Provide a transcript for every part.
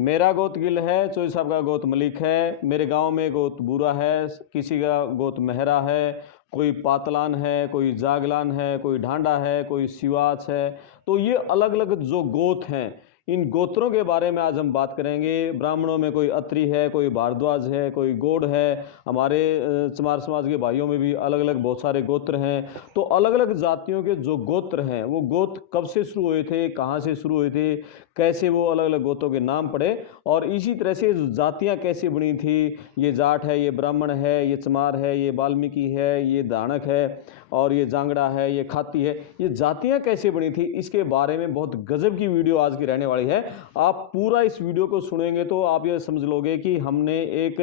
मेरा गोत गिल है, चोई साहब का गोत मलिक है, मेरे गांव में गोत बूरा है, किसी का गोत मेहरा है, कोई पातलान है, कोई जागलान है, कोई ढांडा है, कोई सिवाच है। तो ये अलग अलग जो गोत हैं, इन गोत्रों के बारे में आज हम बात करेंगे। ब्राह्मणों में कोई अत्री है, कोई भारद्वाज है, कोई गौड़ है। हमारे चमार समाज के भाइयों में भी अलग अलग बहुत सारे गोत्र हैं। तो अलग अलग जातियों के जो गोत्र हैं वो गोत्र कब से शुरू हुए थे, कहाँ से शुरू हुए थे, कैसे वो अलग अलग गोत्रों के नाम पड़े, और इसी तरह से जातियाँ कैसे बनी थी। ये जाट है, ये ब्राह्मण है, ये चमार है, ये वाल्मीकि है, ये दानक है, और ये जांगड़ा है, ये खाती है, ये जातियाँ कैसे बनी थी, इसके बारे में बहुत गजब की वीडियो आज की रहने वाली है। आप पूरा इस वीडियो को सुनेंगे तो आप ये समझ लोगे कि हमने एक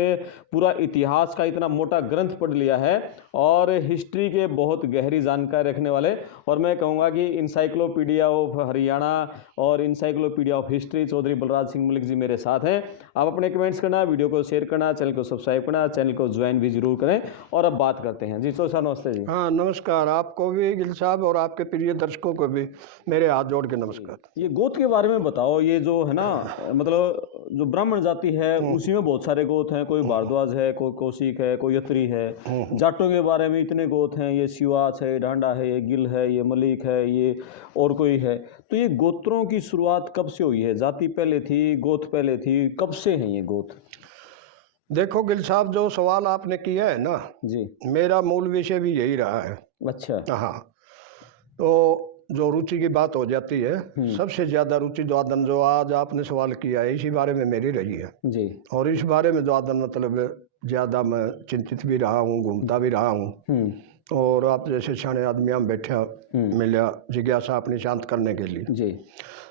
पूरा इतिहास का इतना मोटा ग्रंथ पढ़ लिया है और हिस्ट्री के बहुत गहरी जानकारी रखने वाले, और मैं कहूँगा कि इंसाइक्लोपीडिया ऑफ हरियाणा और encyclopedia of history Chaudhary Balraj Singh Malik ji मेरे साथ हैं। आप अपने कमेंट्स करना, वीडियो को शेयर करना, चैनल को सब्सक्राइब करना, चैनल को ज्वाइन भी जरूर करें। और अब बात करते हैं जी। तो सर नमस्ते जी। हाँ नमस्कार, आपको भी गिल साहब और आपके प्रिय दर्शकों को भी मेरे हाथ जोड़ के नमस्कार। ये गोत के बारे में बताओ। ये जो है ना, मतलब जो ब्राह्मण जाति है उसी में बहुत सारे गोत हैं। कोई भारद्वाज है, कोई कौशिक है, कोई अत्री है। जाटों के बारे में इतने गोत हैं, ये सिवाच है, डांडा है, ये गिल है, ये मलिक है, ये और कोई है। तो ये गोत्रों की शुरुआत कब से हुई है? जाति पहले थी, गोत पहले थी, कब से हैं ये गोत? देखो गिल साहब, जो सवाल आपने किया है ना जी, मेरा मूल विषय भी यही रहा है। अच्छा। हाँ, तो जो रुचि की बात हो जाती है, सबसे ज्यादा रुचि द्वादन जो आज आपने सवाल किया है इसी बारे में मेरी रही है जी, और इस बारे में द्वादन मतलब ज्यादा मैं चिंतित भी रहा हूँ, घूमता भी रहा हूँ। और आप जैसे सियाने आदमी में बैठा मिला जिज्ञासा अपनी शांत करने के लिए। जी,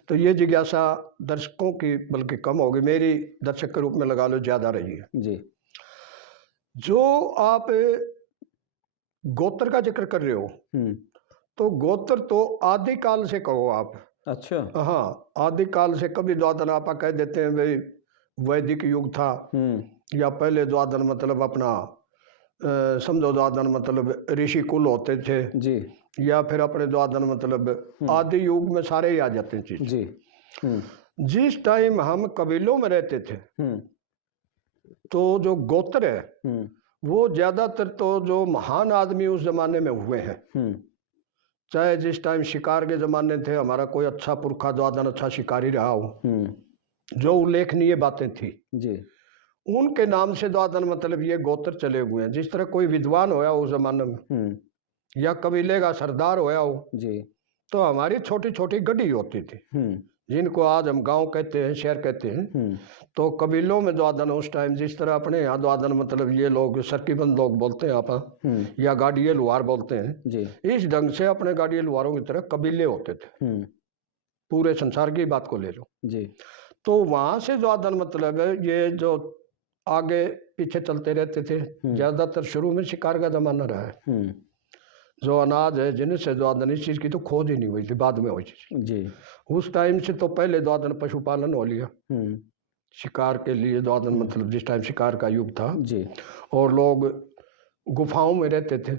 तो ये जिज्ञासा दर्शकों की बल्कि कम होगी, मेरी दर्शक के रूप में लगा लो ज्यादा रही है। जी, जो आप गोत्र का जिक्र कर रहे हो, तो गोत्र तो आदिकाल से कहो आप। अच्छा। हाँ, आदिकाल से कभी द्वादन आपा कह देते हैं भाई वैदिक युग था, या पहले द्वादन मतलब अपना समझो द्वादन मतलब ऋषि कुल होते थे जी, या फिर अपने द्वादन मतलब आदि युग में सारे ही आ जाते हैं चीज। जी, जिस टाइम हम कबीलों में रहते थे तो जो गोत्र है वो ज्यादातर तो जो महान आदमी उस जमाने में हुए हैं, चाहे जिस टाइम शिकार के जमाने थे हमारा कोई अच्छा पुरखा द्वादन अच्छा शिकारी रहा हो, जो उल्लेखनीय बातें थी जी, उनके नाम से द्वादन मतलब ये गोत्र चले हुए हैं। जिस तरह कोई विद्वान होया उस जमाने में या कबीले का सरदार होया हो जी, तो हमारी छोटी छोटी गढ़ी होती थी जिनको आज हम गांव कहते हैं, शहर कहते हैं। तो कबीलों में द्वादन उस टाइम जिस तरह अपने यहाँ द्वादन मतलब ये लोग सरकीबंद लोग बोलते हैं आप या गाड़िए लुहार बोलते हैं जी, इस ढंग से अपने गाड़िए लुहारों की तरह कबीले होते थे। पूरे संसार की बात को ले लो जी, तो वहां से द्वादन मतलब है ये जो आगे पीछे चलते रहते थे। ज्यादातर शुरू में शिकार का जमाना रहा है। जो अनाज है जिनसे द्वादन इस चीज की तो खोज ही नहीं हुई थी, बाद में हुई थी जी, उस टाइम से। तो पहले द्वादन पशुपालन हो लिया, शिकार के लिए द्वादन मतलब जिस टाइम शिकार का युग था जी, और लोग गुफाओं में रहते थे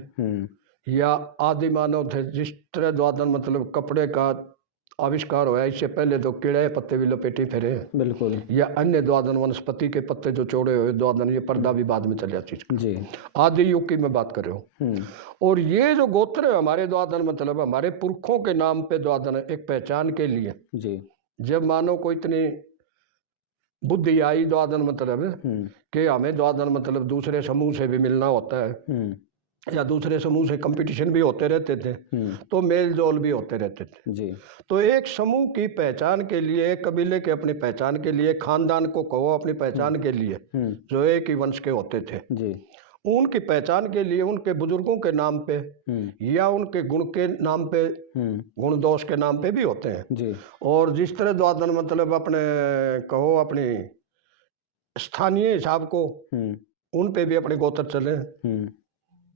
या आदि मानव थे। जिस तरह द्वादन मतलब कपड़े का आविष्कार हुआ इससे पहले तो कीड़े पत्ते भी लपेटे फिरे हैं, बिल्कुल, या अन्य द्वादन वनस्पति के पत्ते जो चौड़े हुए द्वादन, ये पर्दा भी बाद में चलिया चीज जी, आदि युग की मैं बात कर रहा हूँ। और ये जो गोत्र है हमारे द्वादन मतलब हमारे पुरखों के नाम पे द्वादन एक पहचान के लिए। जी, जब मानो को इतनी बुद्धि आई द्वादन मतलब कि हमें द्वादन मतलब दूसरे समूह से भी मिलना होता है या दूसरे समूह से कंपटीशन भी होते रहते थे, तो मेल जोल भी होते रहते थे जी, तो एक समूह की पहचान के लिए, कबीले के अपनी पहचान के लिए, खानदान को कहो अपनी पहचान के लिए, जो एक ही वंश के होते थे जी, उनकी पहचान के लिए उनके बुजुर्गों के नाम पे या उनके गुण के नाम पे, गुण दोष के नाम पे भी होते हैं जी, और जिस तरह द्वादन मतलब अपने कहो अपनी स्थानीय हिसाब को उन पे भी अपने गोत्र चले।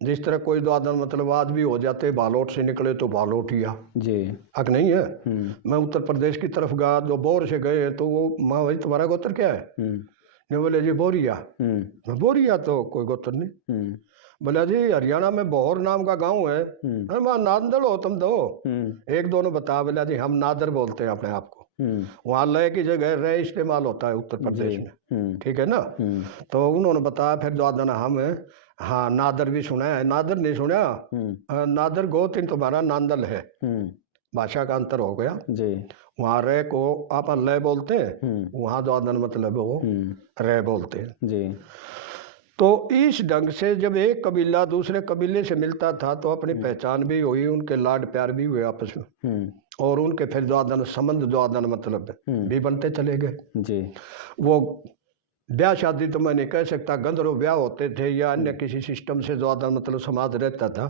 जिस तरह कोई द्वादन मतलब आज भी हो जाते बालोट से निकले तो बालोटिया जी, हक नहीं है। मैं उत्तर प्रदेश की तरफ गया, जो बोर से गए तो वो माँ भाई तुम्हारा गोत्र क्या है? ने बोले जी बोरिया। मैं बोरिया तो कोई गोत्र नहीं। बोला जी हरियाणा में बहौर नाम का गांव है। अरे माँ नांदड़ हो तुम तो? एक दोनों बता। बोला जी हम नादर बोलते हैं अपने आप को। वहाँ लय की जगह रे इस्तेमाल होता है उत्तर प्रदेश में, ठीक है ना। तो उन्होंने बताया फिर द्वादन हम, हाँ नादर भी सुना है, नादर नहीं सुना, नादर गोतिन तुम्हारा नांदल है, भाषा का अंतर हो गया जी। वहाँ रे को आप लय बोलते हैं, वहाँ द्वादन मतलब वो रे बोलते हैं जी। तो इस ढंग से जब एक कबीला दूसरे कबीले से मिलता था तो अपनी पहचान भी हुई, उनके लाड प्यार भी हुए आपस में, और उनके फिर द्वादन संबंध, द्वादन मतलब भी बनते चले गए जी। वो ब्याह शादी तो मैं नहीं कह सकता, गंधर्व ब्याह होते थे या अन्य किसी सिस्टम से द्वादन मतलब समाज रहता था,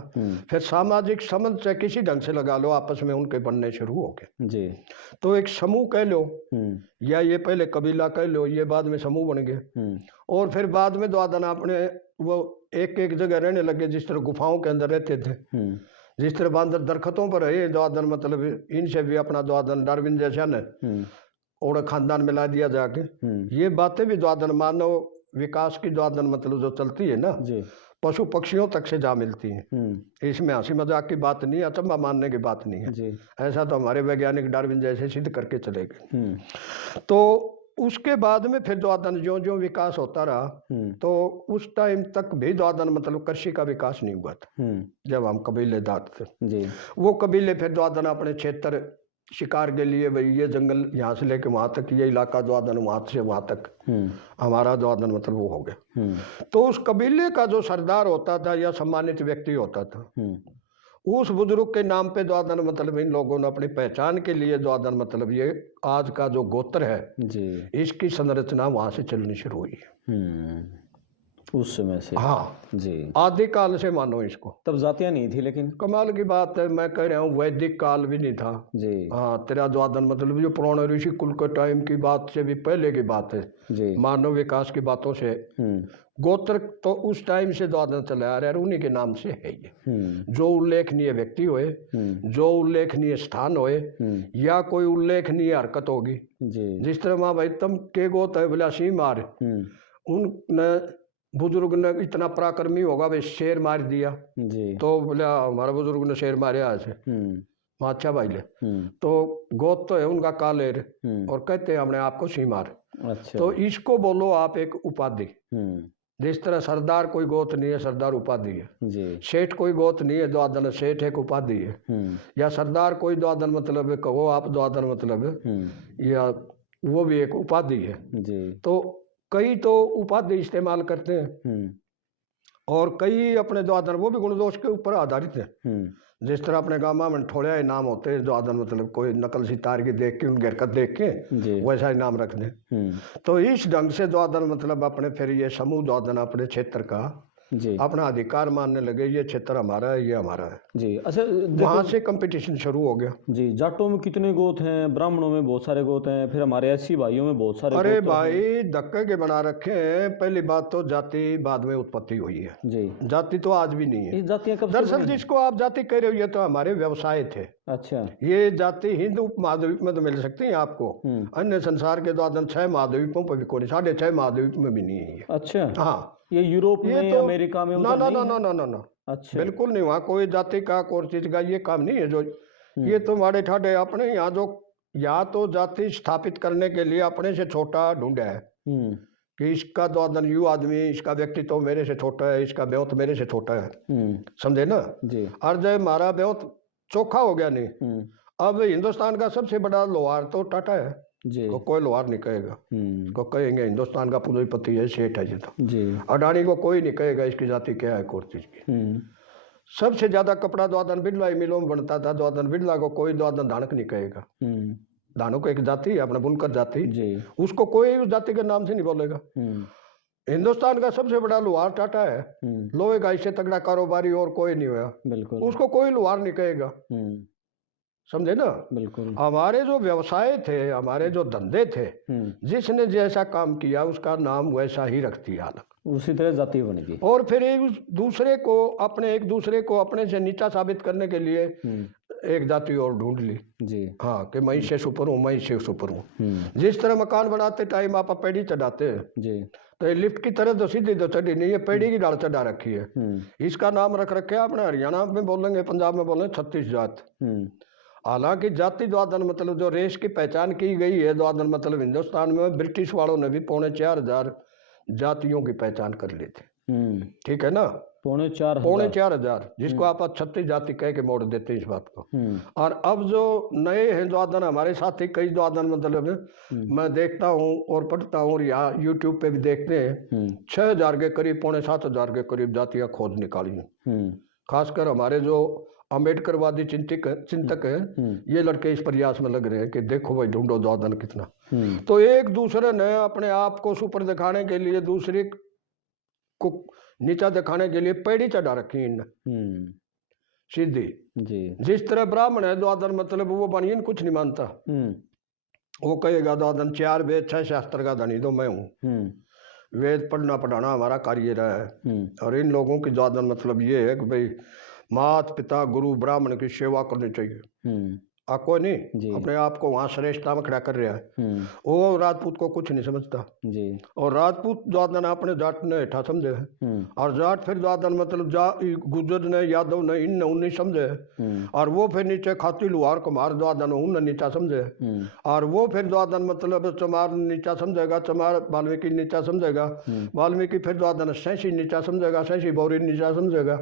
फिर सामाजिक संबंध से किसी ढंग से लगा लो आपस में उनके बनने शुरू हो गए जी। तो एक समूह कह लो या ये पहले कबीला कह लो, ये बाद में समूह बन गए, और फिर बाद में द्वादन अपने वो एक एक जगह रहने लगे, जिस तरह गुफाओं के अंदर रहते थे, जिस तरह बांदर दरख्तों पर रहे द्वादन मतलब इनसे भी अपना द्वादन डार्विन जैसा न और खानदान मिला दिया जाके, ये बातें भी द्वादन मानव विकास की द्वादन मतलब जो चलती है ना पशु पक्षियों तक से जा मिलती है। इसमें हंसी मजाक की बात नहीं, अचंभा मानने की बात नहीं है, ऐसा तो हमारे वैज्ञानिक डार्विन जैसे सिद्ध करके चले गए। तो उसके बाद में फिर द्वादन जो जो विकास होता रहा, तो उस टाइम तक भी द्वादन मतलब कृषि का विकास नहीं हुआ था। जब हम कबीलेदार थे वो कबीले फिर द्वादन अपने क्षेत्र शिकार के लिए, भाई ये जंगल यहाँ से लेके वहां तक, ये इलाका द्वादन वहां से वहां तक, हमारा द्वादन मतलब वो हो गया। तो उस कबीले का जो सरदार होता था या सम्मानित व्यक्ति होता था, उस बुजुर्ग के नाम पे द्वादन मतलब इन लोगों ने अपनी पहचान के लिए द्वादन मतलब ये आज का जो गोत्र है जी, इसकी संरचना वहां से चलनी शुरू हुई है उस समय से। हाँ जी, आदिकाल से मानो इसको। तब जातियां नहीं थी, लेकिन कमाल की बात है, मैं कह रहा हूँ वैदिक काल भी नहीं था जी। हाँ, तेरा द्वादन मतलब जो पुराने ऋषि कुल के टाइम की बात से भी पहले की बात है जी, मानव विकास की बातों से गोत्र तो उस टाइम से द्वादन चला आ रहा है, उन्हीं के नाम से है ये। जो उल्लेखनीय व्यक्ति होए, जो उल्लेखनीय स्थान होए या कोई उल्लेखनीय हरकत होगी जी, जिस तरह माँ भाई तुम के गोत है बोला सी मार, उन बुजुर्ग ने इतना पराक्रमी होगा भाई शेर मार दिया जी, तो बोला हमारा बुजुर्ग ने शेर मारे आज अच्छा भाई ले, तो गोत तो है उनका कालेर और कहते हैं हमने आपको सीमार। अच्छा, तो इसको बोलो आप एक उपाधि, जिस तरह सरदार कोई गोत नहीं है, सरदार उपाधि है। सेठ कोई गोत नहीं है, द्वादन सेठ एक उपाधि है। या सरदार कोई द्वादन मतलब कहो आप द्वादन मतलब या वो भी एक उपाधि है जी। तो कई तो उपाधि इस्तेमाल करते हैं और कई अपने द्वादन वो भी गुण दोष के ऊपर आधारित है। जिस तरह अपने गाँव में ठोड़िया इनाम होते हैं द्वादन मतलब कोई नकल सितार की देख के उनकी हरकत देख के वैसा इनाम रख दें। तो इस ढंग से द्वादन मतलब अपने फिर ये समूह द्वादन अपने क्षेत्र का जी, अपना अधिकार मानने लगे, ये क्षेत्र हमारा है, ये हमारा है जी। अच्छा, वहाँ से कंपटीशन शुरू हो गया जी। जाटों में कितने गोत हैं, ब्राह्मणों में बहुत सारे गोत हैं, फिर हमारे ऐसी भाइयों में बहुत सारे। अरे भाई धक्के के बना रखे हैं। पहली बात तो जाति बाद में उत्पत्ति हुई है जी, जाति तो आज भी नहीं है। जातियां कब दरअसल जिसको आप जाति कह रहे हो ये तो हमारे व्यवसाय थे। अच्छा, ये जाति हिंद उप महाद्वीप में तो मिल सकती है आपको, अन्य संसार के द्वादन 6 महाद्वीपों पर भी कोई 6.5 महाद्वीप में भी नहीं है। अच्छा, हाँ, ये यूरोप में तो, अमेरिका में ना ना ना ना ना ना ना, अच्छा, बिल्कुल नहीं, वहाँ कोई जाति का कोई चीज का ये काम नहीं है। जो ये तो माड़े ठाडे अपने यहाँ जो या तो जाति स्थापित करने के लिए अपने से छोटा ढूंढा है कि इसका द्वादन यू आदमी, इसका व्यक्तित्व मेरे से छोटा है, इसका ब्योत मेरे से छोटा है, समझे ना जी। और जब हमारा ब्योत चोखा हो गया नहीं, अब हिंदुस्तान का सबसे बड़ा लोहार तो टाटा है जी, को कोई लोहार नहीं कहेगा, को कहेंगे हिंदुस्तान का पूंजीपति है, सेठ है जी। अडानी को कोई नहीं कहेगा इसकी जाति क्या है कोई चीज की। सबसे ज्यादा कपड़ा द्वादन बिरला मिलों में बनता था, द्वादन बिरला को कोई द्वादन धानक नहीं कहेगा। धानक एक जाति है अपना बुनकर जाति जी, उसको कोई उस जाति के नाम से नहीं बोलेगा। हिंदुस्तान का सबसे बड़ा लोहार टाटा है, लोहे का इससे तगड़ा कारोबारी और कोई नहीं हुआ, बिल्कुल, उसको कोई लोहार नहीं कहेगा, समझे ना। बिल्कुल, हमारे जो व्यवसाय थे, हमारे जो धंधे थे, जिसने जैसा काम किया उसका नाम वैसा ही रख दिया, उसी तरह जाति बन गई। और फिर एक दूसरे को अपने से नीचा साबित करने के लिए एक जाति और ढूंढ ली जी, हाँ, कि मैं इससे सुपर हूँ, मैं इससे सुपर हूँ। जिस तरह मकान बनाते टाइम आप पेड़ी चढ़ाते हैं जी, तो लिफ्ट की तरह तो सीधी तो चढ़ी नहीं है, पेड़ी की डाल चढ़ा रखी है। इसका नाम रख रखे अपने हरियाणा में बोलेंगे, पंजाब में बोलेंगे 36 जात। हालांकि जाति द्वादन मतलब जो रेस की पहचान की गई है द्वादन मतलब हिंदुस्तान में ब्रिटिश वालों ने भी 4,500 जातियों की पहचान कर ली थी। ठीक है ना, 4,500 जिसको आप 36 जाति कह के मोड़ देते हैं इस बात को। और अब जो नए हैं द्वादन हमारे साथी कई द्वादन मतलब मैं देखता हूँ और पढ़ता हूँ और यहाँ यूट्यूब पे भी देखते हैं 6,000 के करीब 7,500 के करीब जातियाँ खोज निकाली हैं। खासकर हमारे जो अम्बेडकरवादी चिंतक हैं ये लड़के इस प्रयास में लग रहे हैं कि देखो भाई ढूंढो द्वादन कितना। तो एक दूसरे ने अपने आप को सुपर दिखाने के लिए दूसरे को नीचा दिखाने के लिए पेड़ी चढ़ा रखी इन सीधी जी। जिस तरह ब्राह्मण है द्वादन मतलब वो बनियन कुछ नहीं मानता, वो कहेगा द्वादन 4 वेद 6 शास्त्र का धनी तो मैं हूँ, वेद पढ़ना पढ़ाना हमारा कार्य रहा है। और इन लोगों की द्वादन मतलब ये है कि भाई मात पिता गुरु ब्राह्मण की सेवा करनी चाहिए। कोई नहीं अपने आप को वहाँ श्रेष्ठता में खड़ा कर रहा है, वो राजपूत को कुछ नहीं समझता जी। और राजपूत द्वादन अपने जाट ने हेठा समझे है, और जाट फिर द्वादन मतलब गुजर ने यादव ने इन उन्हें समझे, और वो फिर नीचे खाती लुहार कुमार द्वादन उन नीचा समझे, और वो फिर द्वादन मतलब चमार नीचा समझेगा, चमार वाल्मीकि नीचा समझेगा, वाल्मीकि फिर द्वादन शैशी नीचा समझेगा, शैशी बौरी नीचा समझेगा।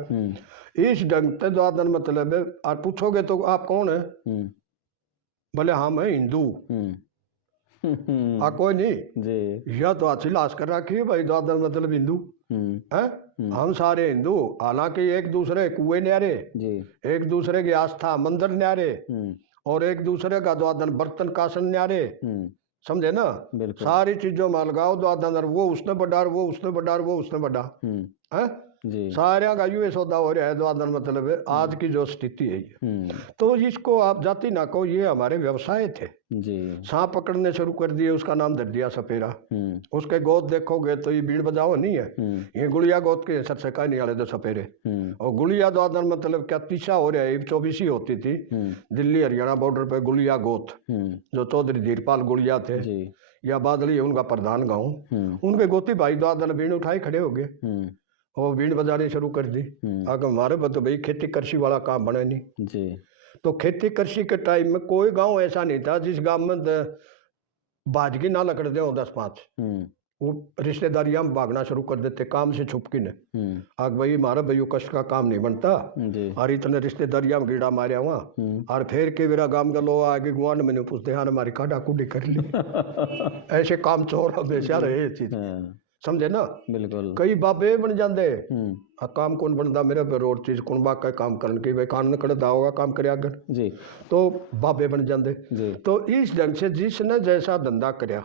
इस ढंग से द्वादन मतलब है। और पूछोगे तो आप कौन है, बोले हाँ मैं हिंदू। कोई नहीं जी, यह तो अच्छी लाश कर रखी है भाई द्वादन मतलब हिंदू है। हम सारे हिंदू, हालांकि एक दूसरे कुएं न्यारे जी, एक दूसरे की आस्था मंदिर न्यारे, और एक दूसरे का द्वादन बर्तन कासन न्यारे, समझे ना। सारी चीजों में लगाओ द्वादन, वो उसने बढ़ा, वो उसने बढ़ा, वो उसने बढ़ा है जी। सारे का यू सौदा हो रहा है द्वादन मतलब है आज की जो स्थिति है ये। तो इसको आप जाति ना कहो, ये हमारे व्यवसाय थे जी। सांप पकड़ने शुरू कर दिए, उसका नाम धर दिया सपेरा। उसके गोद देखोगे तो ये बीड़ बजाओ नहीं है, ये गुड़िया गोद के सर से नहीं आले तो सपेरे। और गुड़िया द्वादन मतलब क्या तीसा हो रहा है, 24 होती थी दिल्ली हरियाणा बॉर्डर पे गुड़िया गोत, जो चौधरी धीरपाल गुड़िया थे या बादली उनका प्रधान गाँव, उनके गोती भाई द्वादन बीड़ उठाए खड़े हो गए और बीड़ बजाने शुरू कर दी। आगे हमारे पर तो भाई खेती कृषि वाला काम बना नहीं जी। तो खेती कृषि के टाइम में कोई गांव ऐसा नहीं था जिस गांव में बाजगी ना लकड़ दे 10-5, वो रिश्तेदारियां भागना शुरू कर देते काम से छुपकी ने। आग भाई हमारा भाई कष्ट का काम नहीं बनता और इतने रिश्तेदारियां में कीड़ा मारे हुआ और फिर के मेरा गांव का लोग आगे गुआंड मैंने पूछते हाँ हमारी काटा कुटी कर ली। ऐसे काम चोर हमेशा रहे चीज, समझे ना। बिल्कुल कई बाबे बन जाते काम कौन बनता मेरे पे रोड चीज कौन बाग का काम करने की भाई कान कड़ता होगा काम करे अगर जी, तो बाबे बन जाते जी। तो इस ढंग से जिसने जैसा धंधा करया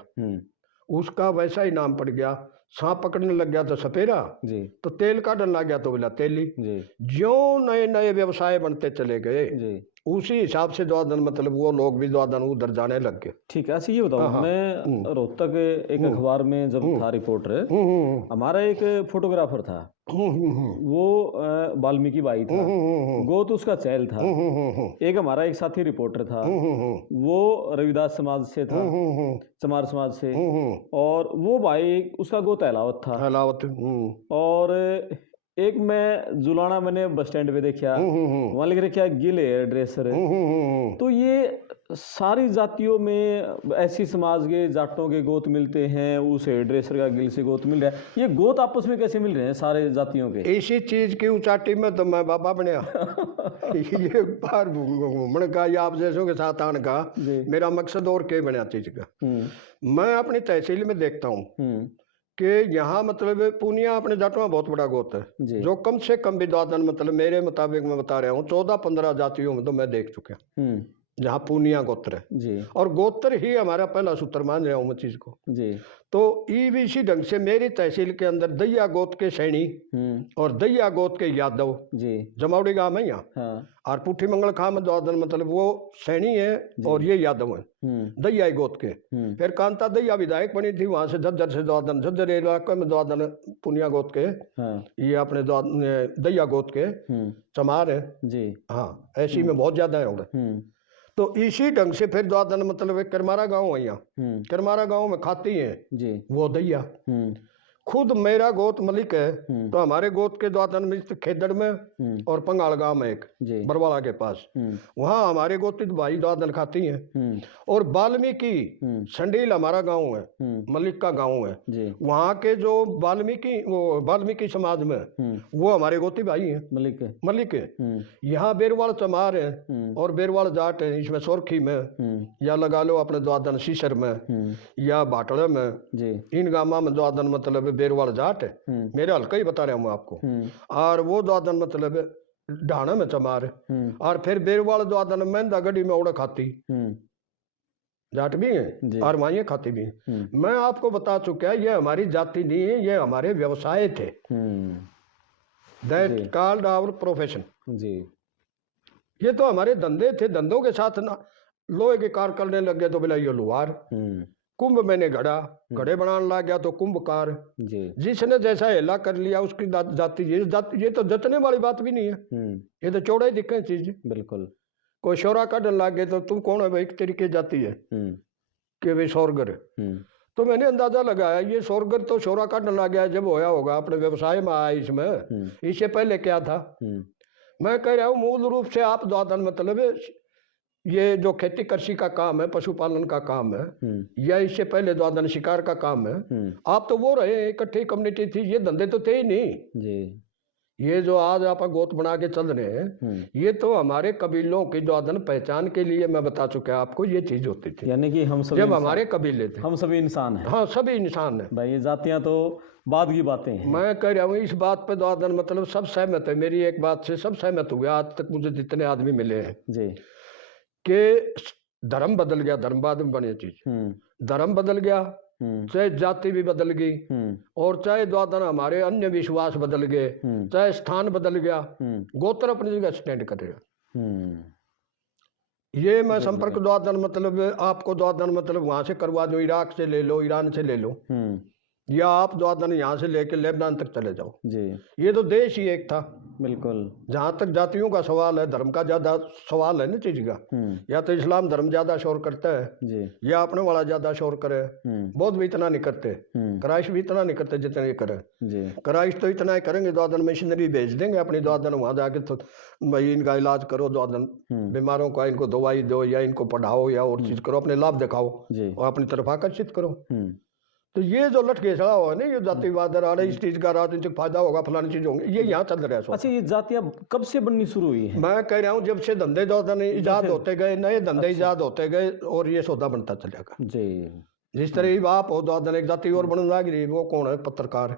उसका वैसा ही नाम पड़ गया। सांप पकड़ने लग गया तो सपेरा जी, तो तेल काटने लग गया तो बोला तेली जी। जो नए नए व्यवसाय बनते चले गए जी, उसी हिसाब से द्वादन मतलब वो लोग भी द्वादन उधर जाने लग गए। ठीक है, अच्छा ये बताओ, मैं रोहतक एक अखबार में जब था रिपोर्टर, हमारा एक फोटोग्राफर था, वो वाल्मीकि बाई था, वो तो उसका चैल था। एक हमारा एक साथी रिपोर्टर था, वो रविदास समाज से था, चमार समाज से, और वो भाई उसका गो तहलावत था। और एक मैं जुलाना मैंने बस स्टैंड पे देखा, वहां लिख रखा गिल हेयर ड्रेसर। तो ये सारी जातियों में ऐसी समाज के जाटों के गोत मिलते हैं, उस हेयर ड्रेसर का गिल से गोत मिल रहा है, ये गोत आपस में कैसे मिल रहे हैं सारे जातियों के? इसी चीज की उचाटी में तो मैं बाबा बनया। ये बार घूमने का या आप जैसों के साथ आने का मेरा मकसद और क्या बना चीज का। मैं अपनी तहसील में देखता हूँ कि यहाँ मतलब पूनिया अपने जाटों में बहुत बड़ा गोत है, जो कम से कम भी द्वादन मतलब मेरे मुताबिक मैं बता रहा हूँ 14-15 जातियों में तो मैं देख चुका जहाँ पूनिया गोत्र है जी। और गोत्र ही हमारा पहला सूत्र मान रहा हूँ मैं चीज को जी। तो इसी ढंग से मेरी तहसील के अंदर दैया गोत के सैनी और दैया गोत के यादव जी, जमावड़ी गांव है यहाँ और पुठी मंगल खाम द्वादन मतलब वो सैनी है और ये यादव है दैया गोत के। फिर कांता दैया विधायक बनी थी, वहां से झज्जर से द्वादन, झज्जर इलाके में द्वादन पुनिया गोत के ये अपने दैया गोत के चमार है जी। हाँ ऐसी में बहुत ज्यादा है। तो इसी ढंग से फिर द्वादन मतलब एक करमारा गांव है यहाँ, करमारा गांव में खाती हैं जी वो दैया, खुद मेरा गोत मलिक है, तो हमारे गोत के द्वादन मित्र खेदड़ में और पंगाल गांव में एक जी बरवाला के पास, वहाँ हमारे गोतित भाई द्वादन खाती हैं। और वाल्मीकि संडील हमारा गांव है, मलिक का गांव है जी वहाँ के जो वाल्मीकि समाज में वो हमारे गोती भाई हैं, मलिक है। यहाँ बेरवाल चमार है और बेरवाल जाट है, इसमें सोरखी में या लगा लो अपने द्वादन शीशर में या बाटड़े में जी इन गामा में द्वादन मतलब बेरवाल जाट है, मेरे हल्का ही बता रहा हूँ आपको। और वो द्वादन मतलब ढाणा में चमार है। और फिर बेरवाल द्वादन में दगड़ी में उड़ खाती जाट भी है और वहीं खाती भी है। मैं आपको बता चुका है ये हमारी जाति नहीं है, ये हमारे व्यवसाय थे, दैट कॉल्ड आवर प्रोफेशन जी। ये तो हमारे धंधे थे, धंधों के साथ ना लोहे के कार करने लग गए तो बोला ये लुहार, कुंभ मैंने घड़े बनाने लग गया तो कुंभकार जी। जिसने जैसा हेला कर लिया उसकी जाति ये तो जचने वाली बात भी नहीं है, ये तो चौड़ा ही दिखे चीज। बिल्कुल कोई शोरा काटने लग गए तो तुम कौन है भाई, तरीके जाती है कि भाई सौरगर है। तो मैंने अंदाजा लगाया ये सौरगर तो शोरा काटने लग गया जब होया होगा अपने व्यवसाय में आया इसमें, इससे पहले क्या था। मैं कह रहा हूँ मूल रूप से आप द्वादन मतलब ये जो खेती कृषि का काम है, पशुपालन का काम है, या इससे पहले द्वादन शिकार का काम है, आप तो वो रहे इकट्ठी कम्युनिटी थी, ये धंधे तो थे ही नहीं जी। ये जो आज आप गोत बना के चल रहे हैं ये तो हमारे कबीलों की द्वादन पहचान के लिए मैं बता चुका आपको ये चीज होती थी, यानी कि हम सब जब हमारे कबीले थे, हम सभी इंसान हैं। हाँ सभी इंसान है भाई, ये जातियां तो बाद की बातें हैं। मैं कह रहा हूँ इस बात पे द्वादन मतलब सब सहमत है, मेरी एक बात से सब सहमत हुए आज तक मुझे जितने आदमी मिले हैं जी, कि धर्म बदल गया, धर्म बाद में बने चीज, धर्म बदल गया, चाहे जाति भी बदल गई और चाहे द्वादन हमारे अन्य विश्वास बदल गए, चाहे स्थान बदल गया, गोत्र अपनी जगह स्टैंड कर रहा। ये मैं संपर्क द्वादन मतलब आपको द्वादन मतलब वहां से करवा दो, इराक से ले लो, ईरान से ले लो, या आप द्वादन यहाँ से लेके लेबनान तक चले जाओ जी। ये तो देश ही एक था। बिल्कुल जहाँ तक जातियों का सवाल है, धर्म का ज्यादा सवाल है ना चीज का, या तो इस्लाम धर्म ज्यादा शोर करता है जी, या अपने वाला ज्यादा शोर करे, बौद्ध भी इतना नहीं करते, क्राइस्ट भी इतना नहीं करते जितना ये करे जी। क्राइस्ट तो इतना ही करेंगे द्वादन मशीनरी भेज देंगे अपनी द्वादन, वहां जाके तो भाई इनका इलाज करो, द्वादन बीमारों का इनको दवाई दो या इनको पढ़ाओ या और चीज करो, अपने लाभ दिखाओ और अपनी तरफ आकर्षित करो। तो ये जो लटकेसड़ा हुआ है ना, ये जातिवाद इस चीज का राजनीतिक फायदा होगा, फलानी चीज होंगे, ये यहाँ चल रहा है। अच्छा ये जातियां कब से बननी शुरू हुई है? मैं कह रहा हूँ जब से धंधे द्वादन इजाद होते गए, नए धंधे इजाद होते गए और ये सौदा बनता चलेगा जी। जिस तरह आप हो द्वादन एक जाति और बनने लग रही, वो कौन है? पत्रकार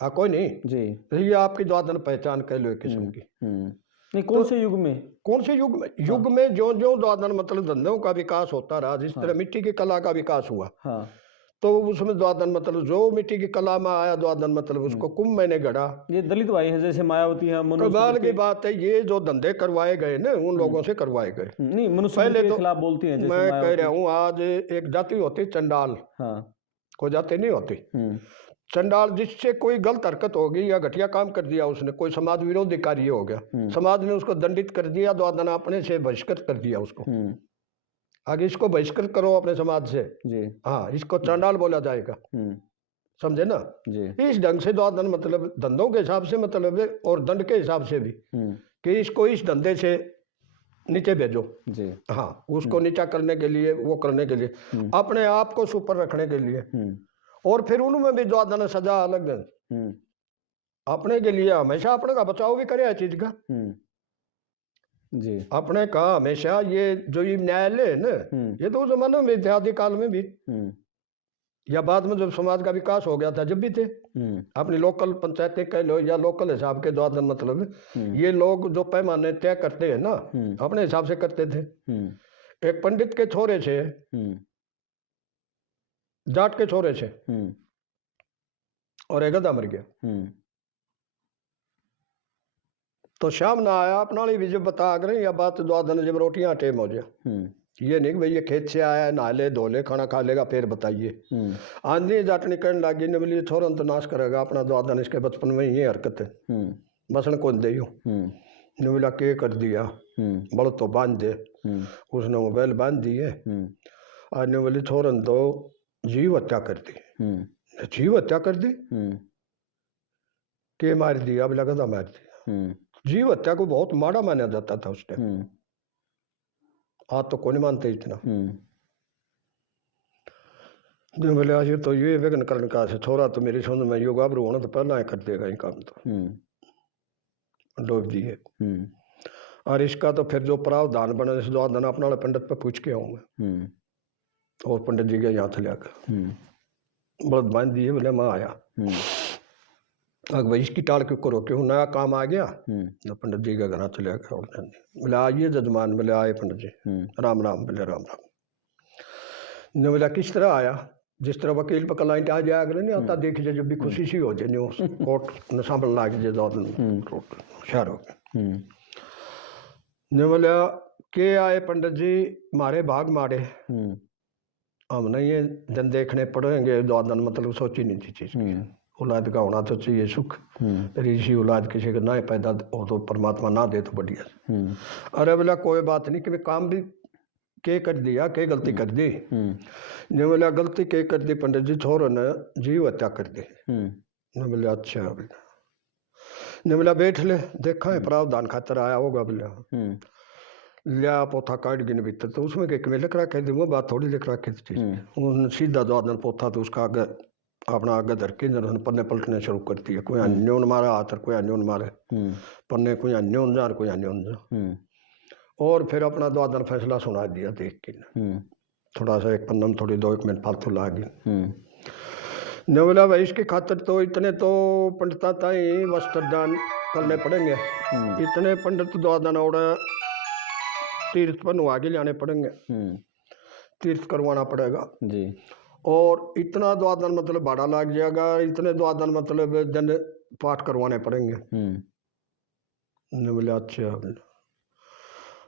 हाँ कोई नहीं जी, ये आपकी द्वादन पहचान कह लो एक किस्म की। नहीं कौन से युग में, कौन से युग में? युग में जो जो द्वादन मतलब धंधों का विकास होता रहा, जिस तरह मिट्टी की कला का विकास हुआ तो उसमें द्वादन मतलब जो मिट्टी की कला में आया द्वादन मतलब उसको कुंभ मैंने गढ़ा। ये दलित भाई है जैसे मायावती है, कमाल की बात है, ये जो धंधे करवाए गए ना उन लोगों से करवाए गए। नहीं मनुष्य पहले के खिलाफ बोलती है, मैं कह रहा हूँ आज एक जाति होती चंडाल, कोई जाति नहीं होती चंडाल, जिससे कोई गलत हरकत होगी या घटिया काम कर दिया उसने, कोई समाज विरोधी कार्य हो गया, समाज ने उसको दंडित कर दिया, द्वादन अपने से बहिष्कृत कर दिया उसको, आगे इसको बहिष्कृत करो अपने समाज से जी। हाँ इसको चंडाल बोला जाएगा, समझे ना जी। इस ढंग से द्वादन मतलब धंधों के हिसाब से मतलब और दंड के हिसाब से भी कि इसको इस धंधे से नीचे भेजो जी। हाँ उसको नीचा करने के लिए, वो करने के लिए, अपने आप को सुपर रखने के लिए, और फिर उनमें भी द्वादन सजा अलग अपने के लिए हमेशा अपने का बचाव भी करे चीज का जी। अपने का हमेशा ये जो ये न्यायालय है ना, ये तो उस जमाने में थे, आदि काल में भी या बाद में जब समाज का विकास हो गया था जब भी थे, अपनी लोकल पंचायतें कह लो या लोकल हिसाब के द्वादन मतलब ये लोग जो पैमाने तय करते हैं ना अपने हिसाब से करते थे। एक पंडित के छोरे से, जाट के छोरे से और एक गधा मर गया, तो शाम ना आया अपना भी जब बता रहे या बात द्वादन जब रोटियां टेम हो जाए, ये नहीं कि भाई ये खेत से आया नहा ले धो ले खाना खा लेगा फिर बताइए। आंधी जाटनी करने लगी ने बोली छोरन तो नाश करेगा अपना द्वादन, इसके बचपन में ये हरकत है बसन कौन दे ने बोला के कर दिया, बड़ तो बांध दे, उसने वो बैल बांध दिए और ने बोली छोरन तो जीव हत्या कर दी, जीव हत्या कर दी। के मार दिया? अब लगा मार दिया। जीव हत्या को बहुत माड़ा माना जाता था उस टाइम। आज तो कौन मानते इतना। जो बोले आज तो ये विघ्न करने का से छोरा तो मेरी समझ में योग आबरू होना तो पहला ही कर देगा ये काम तो डूब दिए। और इसका तो फिर जो प्रावधान बने जो आदन अपने वाले पंडित पे पूछ के आऊंगा और पंडित जी के यहाँ से लेकर बड़द बांध दिए। बोले मैं आया भाई इसकी टाल क्यों करो, क्यों नया काम आ गया। तो पंडित जी के घर चले गए। बोले आइए जजमान। बोले आए पंडित जी। राम राम। बोले राम राम। ने बोला किस तरह आया? जिस तरह वकील पर क्लाइंट आ जाया अगर नहीं आता देख जाए जब भी खुशी सी हो जाए उस कोर्ट न संभल लाग जाए शहर हो ने बोला के आए पंडित जी मारे भाग मारे हम नहीं ये दिन देखने पड़ेंगे दादन मतलब सोची नहीं थी चीज औलाद का होना तो चाहिए सुख। ऋषि औलाद किसी का ना पैदा हो तो परमात्मा ना दे तो बढ़िया। अरे बोला कोई बात नहीं कि मैं काम भी के कर दिया, के गलती कर दी। ने बोला गलती के कर दी पंडित जी, छोरो ने जीव हत्या कर दी। ने बोला अच्छा। ने बोला बैठ ले देखा है प्रावधान खातर आया होगा। बोला लिया पोथा काट गिन भीतर तो उसमें के लिख रखा थी वो बात थोड़ी लिख रखी थी। सीधा द्वादन पोथा तो उसका आगे अपना आगे धर के पन्ने पलटने शुरू करती है। कोई अन्योन मारा हाथ और कोई अन्योन मारे पन्ने, कोई अन्योन जा कोई अन्योन जा। और फिर अपना द्वादन फैसला सुना दिया देख के। थोड़ा सा एक पन्ना में थोड़ी 2 मिनट फालतू ला गई। ने बोला भाई इसकी खातिर तो इतने तो पंडिता ताई वस्त्र दान करने पड़ेंगे। इतने पंडित द्वादन और तीर्थ पर आगे लाने पड़ेंगे। तीर्थ करवाना पड़ेगा जी। और इतना द्वादन मतलब भाड़ा लग जाएगा। इतने द्वादन मतलब जन पाठ करवाने पड़ेंगे। ने बोला अच्छा।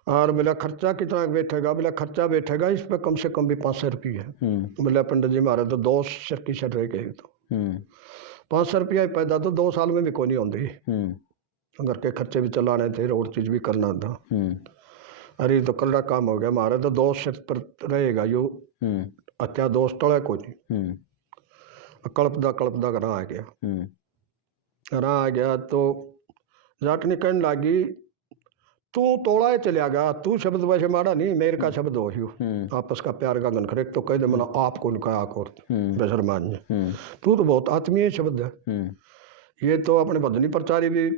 और बोला खर्चा कितना बैठेगा? बोला खर्चा बैठेगा इस पर कम से कम भी 500 रुपये। बोला पंडित जी हमारे तो 2 शर की शर रह गए तो 500 रुपया पैदा तो 2 साल में भी कोई नहीं आती। घर के खर्चे भी चलाने थे और चीज भी करना था। अरे तो कल काम हो गया हमारे तो 2 शर पर रहेगा यो हत्या दोष टले कोई नहीं। कल्पदा घर आ गया। घर आ गया तो जाटनी कहने लगी तू तोड़ा चलिया गया, तू शब्द वैसे मारा नहीं मेरे का शब्द हो आपस का प्यार का घनखरे तो कह दे मना आपको कहा बेसरमान तू तो बहुत आत्मीय शब्द है। ये तो अपने भजनी प्रचारी भी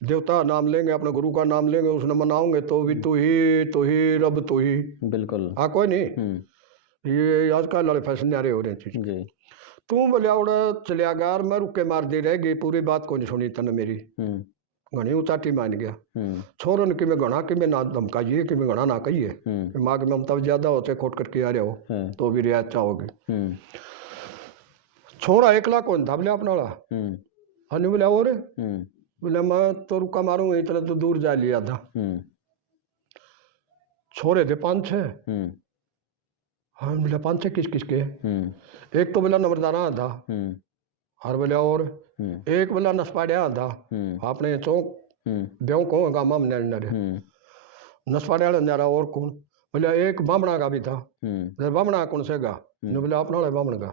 देवता नाम लेंगे अपने गुरु का नाम लेंगे उसने मनाओगे तो भी तू ही रब तू ही बिल्कुल हाँ कोई नहीं। ये आजकल वाले फैशन न्यारे हो रहे हैं चीज। तू बोलिया उड़ा चलिया गया मैं रुके मार दे रहेगी पूरी बात को नहीं सुनी तने मेरी घनी उचाटी मान गया। छोरन कि मैं घना कि मैं ना धमकाइए कि मैं घना ना कहिए माँ की ममता ज्यादा होते खोट करके आ रहे हो तो भी रियायत चाहोगे। छोरा एकला कौन था बोले अपना वाला हनी बोला और बोले मैं तो रुका मारूंगा इतना तो दूर जा लिया था। छोरे थे 5-6। हाँ बोला 5-6 किस किस के? एक तो बोला नंबरदारा था और बोला और एक बोला नसपाड़िया था आपने चौक ब्यों को गामा में नसपाड़िया नजारा और कौन? बोला एक बामणा का भी था। बामणा कौन से गा? ने बोला अपना वाला बामण का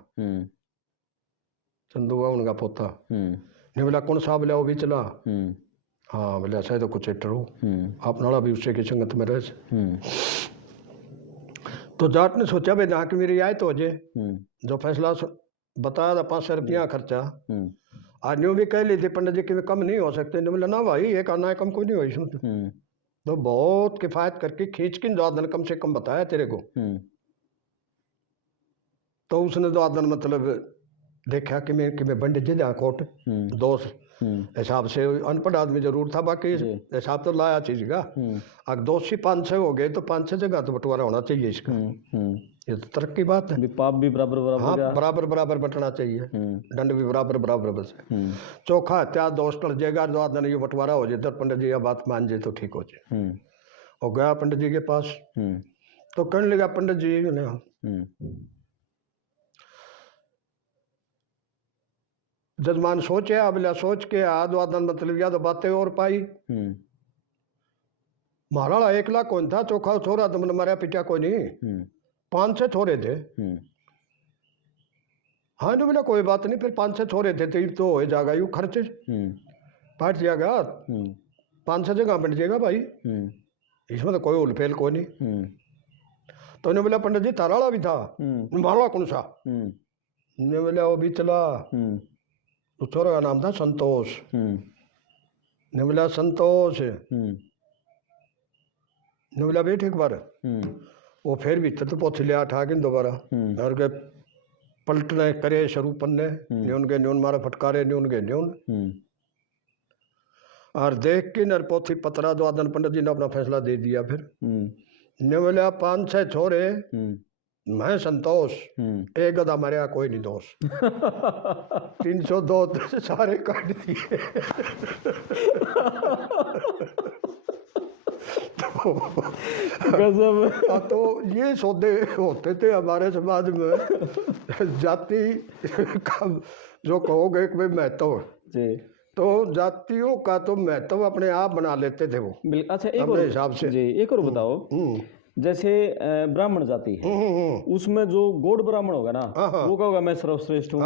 चंदू बामण का पोता। ने बोला कौन सा? बोला वो भी चला। हाँ बोले ऐसा तो कुछ एटर हो अपना वाला भी उससे की संगत में रहे। तो जाट ने सोचा भाई जहाँ की मेरी आय तो अजय जो फैसला बताया था 500 रुपया खर्चा आज न्यू भी कह ली थी पंडित जी कि कम नहीं हो सकते। बोला ना भाई एक आना कम कोई नहीं हो इसमें तो बहुत किफायत करके खींच के द्वादन कम से कम बताया तेरे को। तो उसने द्वादन मतलब देखा कि मैं पंडित जी जहाँ कोट दोष हिसाब से अनपढ़ आदमी जरूर था बाकी हिसाब तो लाया चीज का। अगर 200-500 हो गए तो 5-6 जगह तो बंटवारा होना चाहिए इसका। ये तो तरक्की बात है। पाप भी बराबर बराबर हाँ बराबर बराबर बटना चाहिए दंड भी बराबर बराबर बस चौखा हत्या दोष टल जाएगा द्वादन ये बंटवारा हो जाए तो पंडित जी बात मान जाए तो ठीक हो जाए। और गया पंडित जी के पास तो कहने लगा पंडित जी जजमान सोचे बोला सोच के द्वादन मतलब या तो बातें और पाई। महाराणा एकला कौन था चोखा छोरा तो मैंने मारा पिटा कोई नहीं 5-6 छोरे थे। हाँ तो बोला कोई बात नहीं, फिर 5-6 छोरे थे तो हो जाएगा यू खर्च पाट जाएगा, 5-6 जगह बन जाएगा भाई, इसमें तो कोई उलफेल कोई नहीं। तो उन्होंने बोला पंडित जी तारा वाला भी था, मारवा कौन सा? ने बोला वो भी चला, उस छोरे का नाम था संतोष। ने बोला संतोष, ने बोला बैठ एक बार, वो फिर भी तो पोछ लिया ठा के दोबारा और के पलटने करे शुरू पन्ने, न्यून के न्यून मारा फटकारे, न्यून के न्यून और देख के नर पोथी पतरा दो आदन पंडित जी ने अपना फैसला दे दिया। फिर ने बोला 5-6 छोरे, मैं संतोष, एक गधा मरिया कोई नहीं दोष। 302 सारे काट दिए। तो ये सौदे होते थे हमारे समाज में। जाति का जो कहोगे कि भाई महत्व, तो जातियों का तो महत्व अपने आप बना लेते थे वो। अच्छा एक अपने और हिसाब से जी, एक और बताओ, जैसे ब्राह्मण जाति है उसमें जो गौड़ ब्राह्मण होगा ना वो कहोगा मैं सर्वश्रेष्ठ हूँ,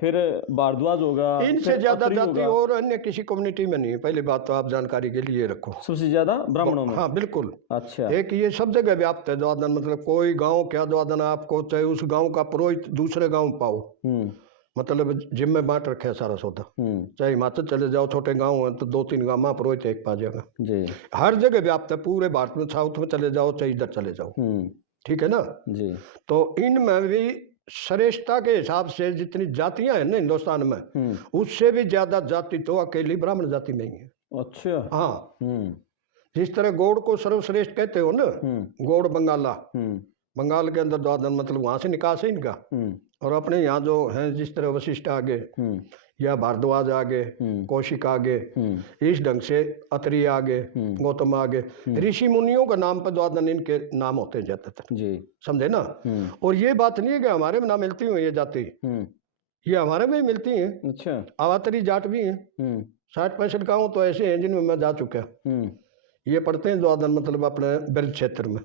फिर भारद्वाज होगा, इनसे ज्यादा जाति और अन्य किसी कम्युनिटी में नहीं है। पहली बात तो आप जानकारी के लिए रखो, सबसे ज्यादा ब्राह्मणों में। हाँ बिल्कुल। अच्छा, एक ये सब जगह व्याप्त है द्वादन, मतलब कोई गांव क्या द्वादन आपको चाहे उस गांव का पुरोहित दूसरे गांव पाओ, मतलब जिम में बांट रखे है सारा सौदा। चाहे हिमाचल चले जाओ, छोटे गांव हैं तो 2-3 गांव में पुरोहित एक पा जाएगा जी। हर जगह व्याप्त है पूरे भारत में, साउथ में चले जाओ चाहे इधर चले जाओ, ठीक है ना जी। तो इनमें भी श्रेष्ठता के हिसाब से जितनी जातियां हैं ना हिंदुस्तान में, उससे भी ज्यादा जाति तो अकेली ब्राह्मण जाति में ही है। अच्छा, हाँ। जिस तरह गौड़ को सर्वश्रेष्ठ कहते हो ना, गौड़ बंगाला, बंगाल के अंदर द्वादन मतलब वहां से निकास है इनका, और अपने यहाँ जो हैं जिस तरह वशिष्ठ आगे या भारद्वाज आगे, कौशिक आगे, इस ढंग से अत्रि आगे, गौतम आगे, ऋषि मुनियों का नाम पर द्वादन इनके नाम होते हैं ज्यादातर जी, समझे ना। और ये बात नहीं है कि हमारे में ना मिलती हुई ये जाति, ये हमारे में ही मिलती है। अच्छा, अवातरी जाट भी है, 60-65 गाँव तो ऐसे हैं जिनमें मैं जा चुका, ये पढ़ते हैं द्वादन मतलब अपने ब्रज क्षेत्र में।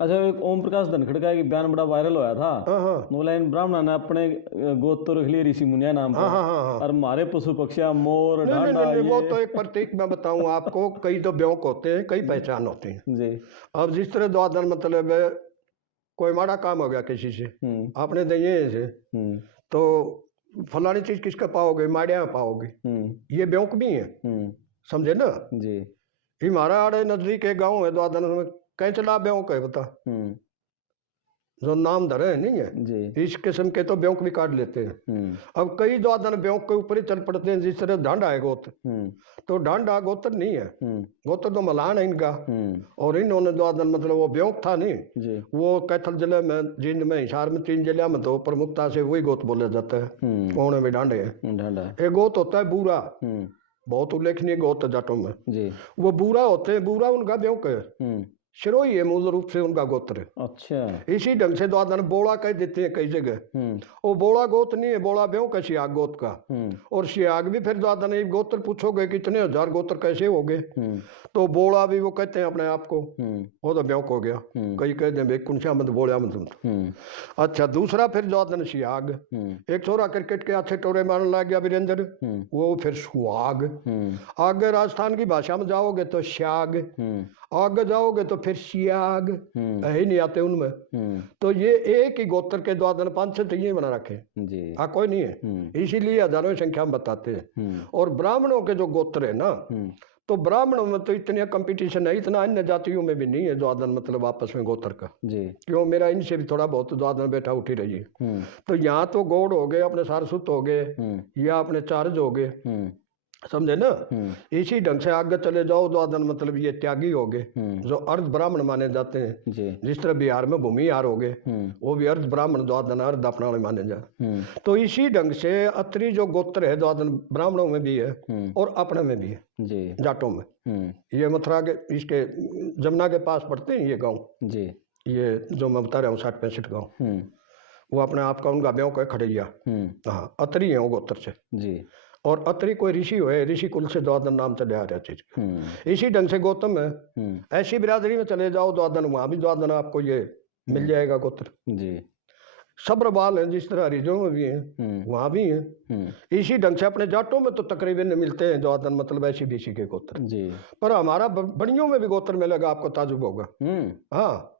अच्छा, एक ओम प्रकाश धनखड़ का एक बयान बड़ा वायरल होया था, बोला इन ब्राह्मण ने अपने गोत्र रख लिए ऋषि मुनिया नाम पर, और हमारे पशु पक्षियां मोर ढांडा, वो तो एक प्रतीक मैं बताऊं आपको, कई तो ब्योक होते हैं, कई पहचान होते हैं जी। अब जिस तरह द्वादन मतलब कोई माड़ा काम हो गया किसी से, आपने दिए से तो फलानी चीज किसका पाओगे, माड़िया पाओगे, ये ब्योक भी है, समझे ना जी। हमारा आड़े नजदीक एक गाँव है द्वादन में, कहीं चला ब्योंक है बता, जो नाम धरे है नहीं है जी, इस किस्म के तो ब्योंक भी काट लेते हैं। अब कई द्वादन ब्योंक के ऊपर ही चल पड़ते हैं, जिस तरह ढांडा है गोत्र, तो ढांडा गोत्र नहीं है, गोत्र तो मलान है इनका, और इन्होंने द्वादन मतलब वो ब्योंक था नहीं जी। वो कैथल जिले में, जींद में, हिसार में, 3 जिले में तो प्रमुखता से वही गोत्र बोला जाता है, कौन है भी ढांडे है। एक गोत्र होता है बूरा, बहुत उल्लेखनीय गोत्र जाटों में जी, वो बूरा होते हैं, बूरा उनका ब्योंक है, शिरोही है मूल रूप से उनका गोत्र। अच्छा, इसी ढंग से द्वादन बोड़ा कह देते हैं कई जगह, वो बोड़ा गोत्र नहीं है, बोड़ा ब्योंक है सियाग गोत्र का, और सियाग भी फिर द्वादन एक गोत्र पूछोगे कितने हजार गोत्र कैसे हो गए, तो बोड़ा भी वो कहते हैं अपने आप को, वो तो ब्योंक हो गया, कई कहते हैं कुंशा मत बोड़ा मत। अच्छा, दूसरा फिर द्वादन सियाग, एक छोरा क्रिकेट के अच्छे टोरे मारने लग गया वीरेंद्र, वो फिर सुहाग, आगे राजस्थान की भाषा में जाओगे तो श्याग, आगे जाओगे तो फिर सियाग, ही नहीं आते उनमें। तो ये एक ही गोत्र के द्वादन 5-6 तो ये बना रखे जी, हाँ कोई नहीं है, इसीलिए हजारों की संख्या में बताते हैं। और ब्राह्मणों के जो गोत्र है ना, तो ब्राह्मणों में तो इतने कंपटीशन है, इतना अन्य जातियों में भी नहीं है द्वादन मतलब आपस में गोत्र का जी, क्यों मेरा इनसे भी थोड़ा बहुत द्वादन बैठा उठी रही है। तो यहाँ तो गौड़ हो गए, अपने सारस्वत हो गए, या अपने चार्ज हो गए, समझे ना। इसी ढंग से आगे चले जाओ द्वादन मतलब ये त्यागी हो गए, जो अर्ध ब्राह्मण माने जाते हैं जी। जिस तरह बिहार में भूमिहार हो गए, वो भी अर्ध ब्राह्मण द्वादन अर्ध अपना माने जाए। तो इसी ढंग से अत्रि जो गोत्र है द्वादन ब्राह्मणों में भी है और अपने में भी है जी, जाटों में। ये मथुरा के इसके जमुना के पास पड़ते हैं ये गाँव जी, ये जो मैं बता रहा हूँ 60-65 गाँव, वो अपने आप का उनका ब्योंक है खड़ैया, हाँ अत्रि है वो गोत्र से जी। और अत्रि कोई ऋषि हुए, ऋषि कुल से द्वादन नाम चले आ रहा चीज। इसी ढंग से गौतम है, ऐसी बिरादरी में चले जाओ द्वादन, वहां भी द्वादन आपको ये मिल जाएगा गोत्र जी। सब्रवाल हैं, जिस तरह हरिजनों में भी हैं वहाँ भी हैं। इसी ढंग से अपने जाटों में तो तकरीबन मिलते हैं द्वादन, मतलब ऐसी बीसी के गोत्र जी। पर हमारा बड़ियों में भी गोत्र मिलेगा, आपको ताजुब होगा। हाँ,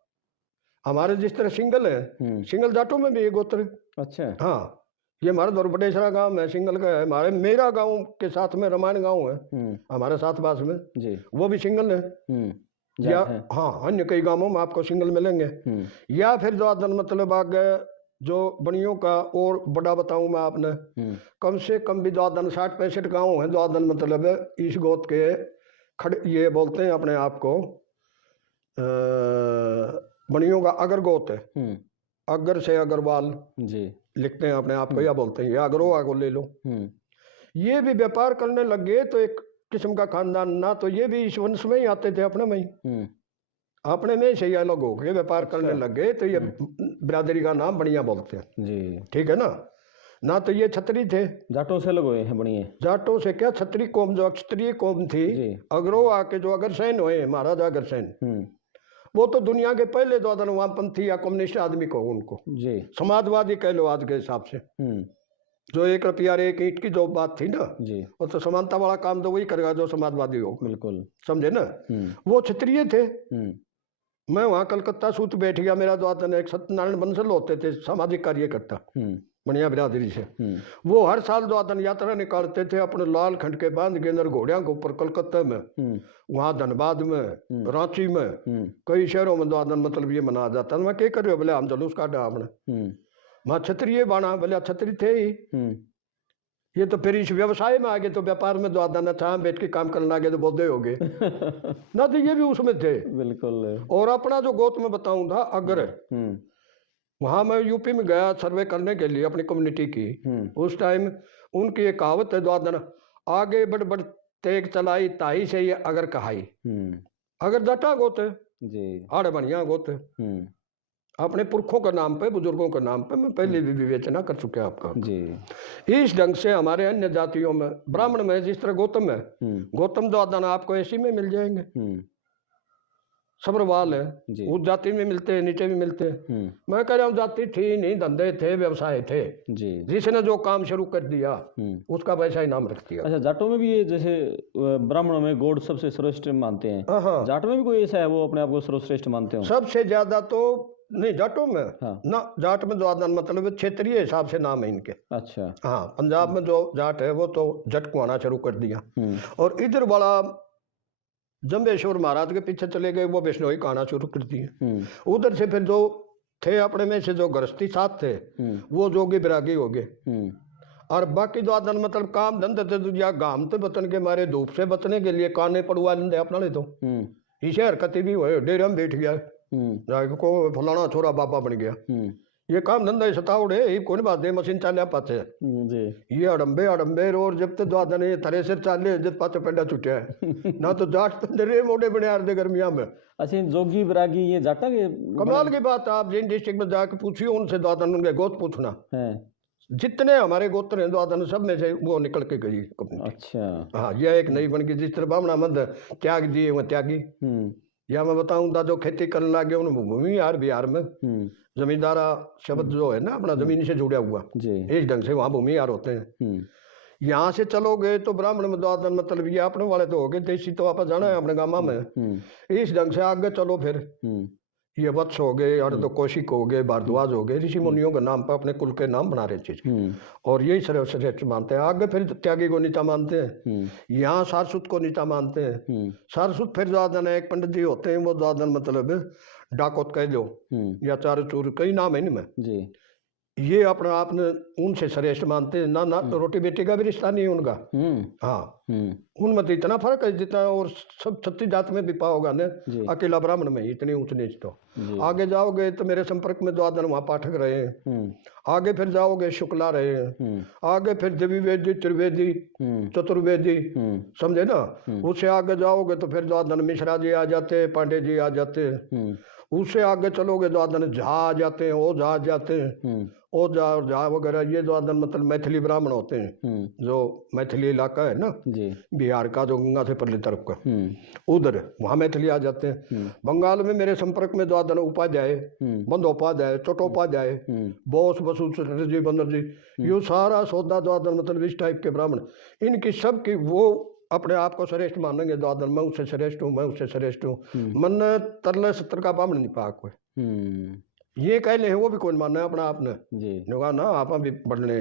हमारे जिस तरह सिंगल है, सिंगल जाटों में भी एक गोत्र है। अच्छा। हाँ, ये हमारा दौरबटेसरा गांव है, सिंगल का है। हमारे मेरा गांव के साथ में रामायण गांव है हमारे साथ पास में जी, वो भी सिंगल है। या हाँ, अन्य कई गांवों में आपको सिंगल मिलेंगे। या फिर द्वादन मतलब आगे जो बनियों का और बड़ा बताऊं मैं आपने, कम से कम भी द्वादन 60-65 गांव हैं द्वादन मतलब इस गोत के खड़े, ये बोलते हैं अपने आप को बनियों का अगर गोत है। अगर से अग्रवाल जी लिखते हैं अपने आप को, या बोलते हैं या अगरो आगो ले लो। ये भी व्यापार करने लग गए तो एक किस्म का खानदान ना, तो ये भी इस वंश में ही आते थे, अपने में ही अपने में से अलग हो गए, व्यापार करने लग गए तो ये बिरादरी का नाम बनिया बोलते हैं जी। ठीक है ना तो ये छतरी थे, जाटों से अलग हुए हैं बनिए। जाटों से क्या, छतरी कौम जो क्षत्रिय कौम थी, अगरो आके जो अग्रसेन हुए महाराज अग्रसेन, वो तो दुनिया के पहले द्वादन वामपंथी या कम्युनिस्ट आदमी को उनको जी समाजवादी कह लो आज के हिसाब से। जो 1 रुपया 1 ईंट की जो बात थी ना जी, वो तो समानता वाला काम तो वही करेगा जो समाजवादी हो, बिल्कुल समझे ना। वो क्षत्रिय थे। मैं वहाँ कलकत्ता सूत बैठ गया, मेरा द्वादन एक सत्यनारायण बंसल होते थे सामाजिक कार्यकर्ता बनिया बिरादरी से। वो हर साल द्वादन यात्रा निकालते थे अपने लाल खंड के बांध के अंदर घोड़िया के ऊपर, कलकत्ता में, वहाँ धनबाद में, रांची में, कई शहरों में द्वादन मतलब ये मनाया जाता है। मैं क्या कर रहे हो, बोले हम जुलूस काटा आपने। मैं क्षत्रिय बाना, बोले क्षत्रिय थे ही। ये तो फिर इस व्यवसाय में आ गए, तो व्यापार में द्वादन अच्छा बैठ के काम करने लगे तो बौद्धे हो गए ना, तो ये भी उसमें थे बिल्कुल। और अपना जो गोत में बताऊं था अगर, वहाँ मैं यूपी में गया सर्वे करने के लिए अपनी कम्युनिटी की। उस टाइम उनकी एक कहावत है द्वादन, आगे बढ़ बढ़ तेग चलाई ताही से ये अगर कहाई। अगर जटा गोत है जी, आड़े बढ़िया गोत है। अपने पुरखों के नाम पे, बुजुर्गों के नाम पे मैं पहले भी विवेचना कर चुके हैं आपका जी। इस ढंग से हमारे अन्य जातियों में, ब्राह्मण में जिस तरह गौतम है, गौतम द्वादन आपको ऐसी में मिल जाएंगे। सब्रवाल है, उस जाति में मिलते हैं, नीचे भी मिलते हैं। मैं कह रहा हूँ जाति थी नहीं, धंधे थे, व्यवसाय थे जी। जिसने जो काम शुरू कर दिया उसका वैसा ही नाम रख दिया। अच्छा, जाटों में भी ये जैसे ब्राह्मणों में गौड़ सबसे सर्वश्रेष्ठ मानते हैं, जाटों में भी कोई ऐसा है वो अपने आप को सर्वश्रेष्ठ मानते हो? सबसे ज्यादा तो नहीं जाटों में ना, जाट में द्वादन मतलब क्षेत्रीय हिसाब से नाम है इनके। अच्छा हाँ, पंजाब में जो जाट है वो तो जट को आना शुरू कर दिया, और इधर बड़ा जम्बेश्वर महाराज के पीछे चले गए, वो बिश्नोई का आना शुरू कर दिए। उधर से फिर जो थे अपने में से जो गृहस्थी साथ थे वो जोगी बिरागी हो गए, और बाकी द्वादन मतलब काम धंधे थे या गाम थे बचन के मारे, धूप से बचने के लिए काने पड़वा लेंगे अपना ले, तो इसे हरकतें भी हुए, डेरे में बैठ गया को फलाना छोरा बाबा बन गया। ये काम धंधा सतावड़े ये कौन बात है, मशीन चालिया पाते जी, ये अड़म्बे अड़म्बे रोज जब तक द्वादन ये थ्रेसर चाले जब पाते पेंडा छुट्या है ना, तो जाट तो डरे मोड़े बने यार दे गर्मिया में। अच्छा, जोगी बिरागी ये जाटा के कमाल की बात है, आप जिन डिस्ट्रिक्ट में जाके पूछिए उनसे द्वादन उनके गोत पूछना है, जितने हमारे गोत्र हैं द्वादन सब में से वो निकल के गई। अच्छा हाँ, यह एक नई बन गई, जिस तरह बामना मद त्याग दिए वो त्यागी। या मैं बताऊं था जो खेती करने लगे उन भूमि यार बिहार में जमींदारा शब्द जो है ना अपना जमीन से जुड़ा हुआ इस ढंग से वहाँ भूमि यार होते हैं। यहाँ से चलोगे तो ब्राह्मण में द्वादन मतलब ये अपने वाले तो हो गए, देसी तो आप जाना है अपने गामा में। इस ढंग से आगे चलो फिर ये वत्स हो गए, और तो कौशिक हो गए, भारद्वाज हो गए, ऋषि मुनियों के नाम पर अपने कुल के नाम बना रहे चीज, और यही सर्वश्रेष्ठ मानते हैं। आगे फिर त्यागी को नीचा मानते हैं, यहाँ सारस्वत को नीचा मानते हैं। सारस्वत फिर द्वादन एक पंडित जी होते हैं, वो द्वादन मतलब डाकोत कह लो या चार चूर कई नाम है इनमें जी, ये अपने आप ने उनसे श्रेष्ठ मानते हैं। ना तो रोटी बेटी का भी रिश्ता नहीं है उनका। हाँ, उनमें तो इतना फर्क है जितना और सब छत्तीस जात में भी पाओगा ना, अकेला ब्राह्मण में इतनी ऊंच नीच। तो आगे जाओगे तो मेरे संपर्क में द्वादन वहाँ पाठक रहे हैं, आगे फिर जाओगे शुक्ला रहे हैं, आगे फिर द्विवेदी त्रिवेदी चतुर्वेदी, समझे ना। उससे आगे जाओगे तो फिर द्वादन मिश्रा जी आ जाते हैं, पांडे जी आ जाते हैं, उससे आगे चलोगे तो आदन झा आ जाते हैं, ओ झा आ जाते हैं, ओ झा और झा वगैरह, ये जो आदन मतलब मैथिली ब्राह्मण होते हैं, जो मैथिली इलाका है ना जी। बिहार का, जो गंगा से परली तरफ का, उधर वहाँ मैथिली आ जाते हैं। बंगाल में मेरे संपर्क में जो आदन उपाध्याय, बंदोपाध्याय, चट्टोपाध्याय, बोस, बसु चटर्जी, बनर्जी, ये सारा सौदा जो आदन मतलब इस टाइप के ब्राह्मण, इनकी सबकी वो अपने आप को श्रेष्ठ मानेंगे, द्वादन मैं उससे श्रेष्ठ हूँ, मैं उससे श्रेष्ठ हूँ। मन तरले सत्र का ब्राह्मण नहीं पा कोई, ये कह ले वो भी कोई मानना है अपना आपने जी। ना आप भी बढ़ने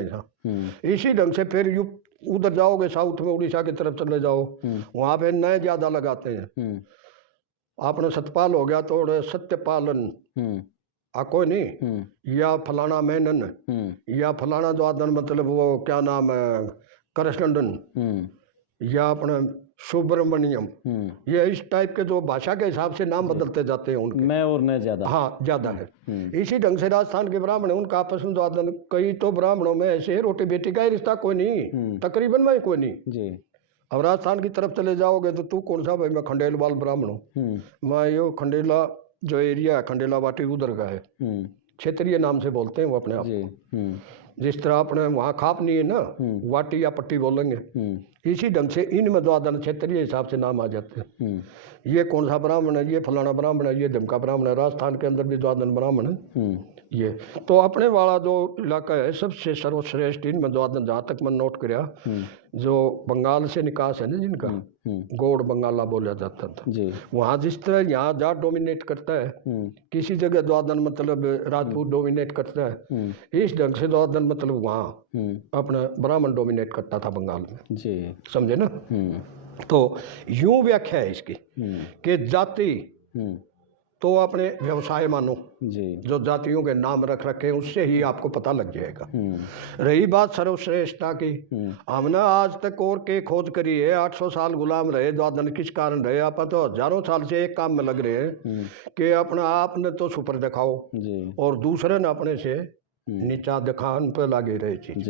इसी ढंग से फिर यू उधर जाओगे साउथ में, उड़ीसा की तरफ चले जाओ, वहां पे नए ज्यादा लगाते हैं। आपने सतपाल हो गया तो सत्यपालन कोई नहीं, या फलाना मेनन, या फलाना जो आदन मतलब वो क्या नाम है करस्टन, या अपने सुब्रमण्यम, ये इस टाइप के जो भाषा के हिसाब से नाम बदलते जाते हैं उनके, मैं और न ज्यादा, हाँ ज्यादा है। इसी ढंग से राजस्थान के ब्राह्मण उनका आपस में जो कई तो ब्राह्मणों में ऐसे रोटी बेटी का ही रिश्ता कोई नहीं, तकरीबन में कोई नहीं जी। अब राजस्थान की तरफ चले जाओगे तो तू कौन सा भाई, मैं खंडेलवाल ब्राह्मण हूँ, मैं यो खंडेला जो एरिया है खंडेला वाटी उधर का है, क्षेत्रीय नाम से बोलते हैं वो अपने आप को, जिस तरह अपने वहाँ खाप नहीं है ना, वाटी या पट्टी बोलेंगे, इसी ढंग से इनमें द्वादन क्षेत्रीय हिसाब से नाम आ जाते हैं। ये कौन सा ब्राह्मण है, ये फलाना ब्राह्मण है, ये धमका ब्राह्मण है। राजस्थान के अंदर भी द्वादन ब्राह्मण है। ये तो अपने वाला जो इलाका है सबसे सर्वश्रेष्ठ इनमें द्वादन, जहाँ तक मैं नोट कराया, जो बंगाल से निकास है ना जिनका, गौड़ बंगाला बोला जाता था जी। वहाँ जिस तरह यहाँ जाट डोमिनेट करता है, किसी जगह द्वादन मतलब राजपूत डोमिनेट करता है, इस ढंग से द्वादन मतलब वहाँ अपना ब्राह्मण डोमिनेट करता था बंगाल में जी, समझे ना। तो यूं व्याख्या है इसकी कि जाति तो अपने व्यवसाय मानो जी, जो जातियों के नाम रख रखे हैं उससे ही आपको पता लग जाएगा। रही बात सर्वश्रेष्ठता की, हमने आज तक और के खोज करी है, 800 साल गुलाम रहे द्वादन, किस कारण रहे, आप तो हजारों साल से एक काम में लग रहे हैं कि अपना आपने तो सुपर दिखाओ जी, और दूसरे ने अपने से नीचा दिखान पे लगे रहे चीज,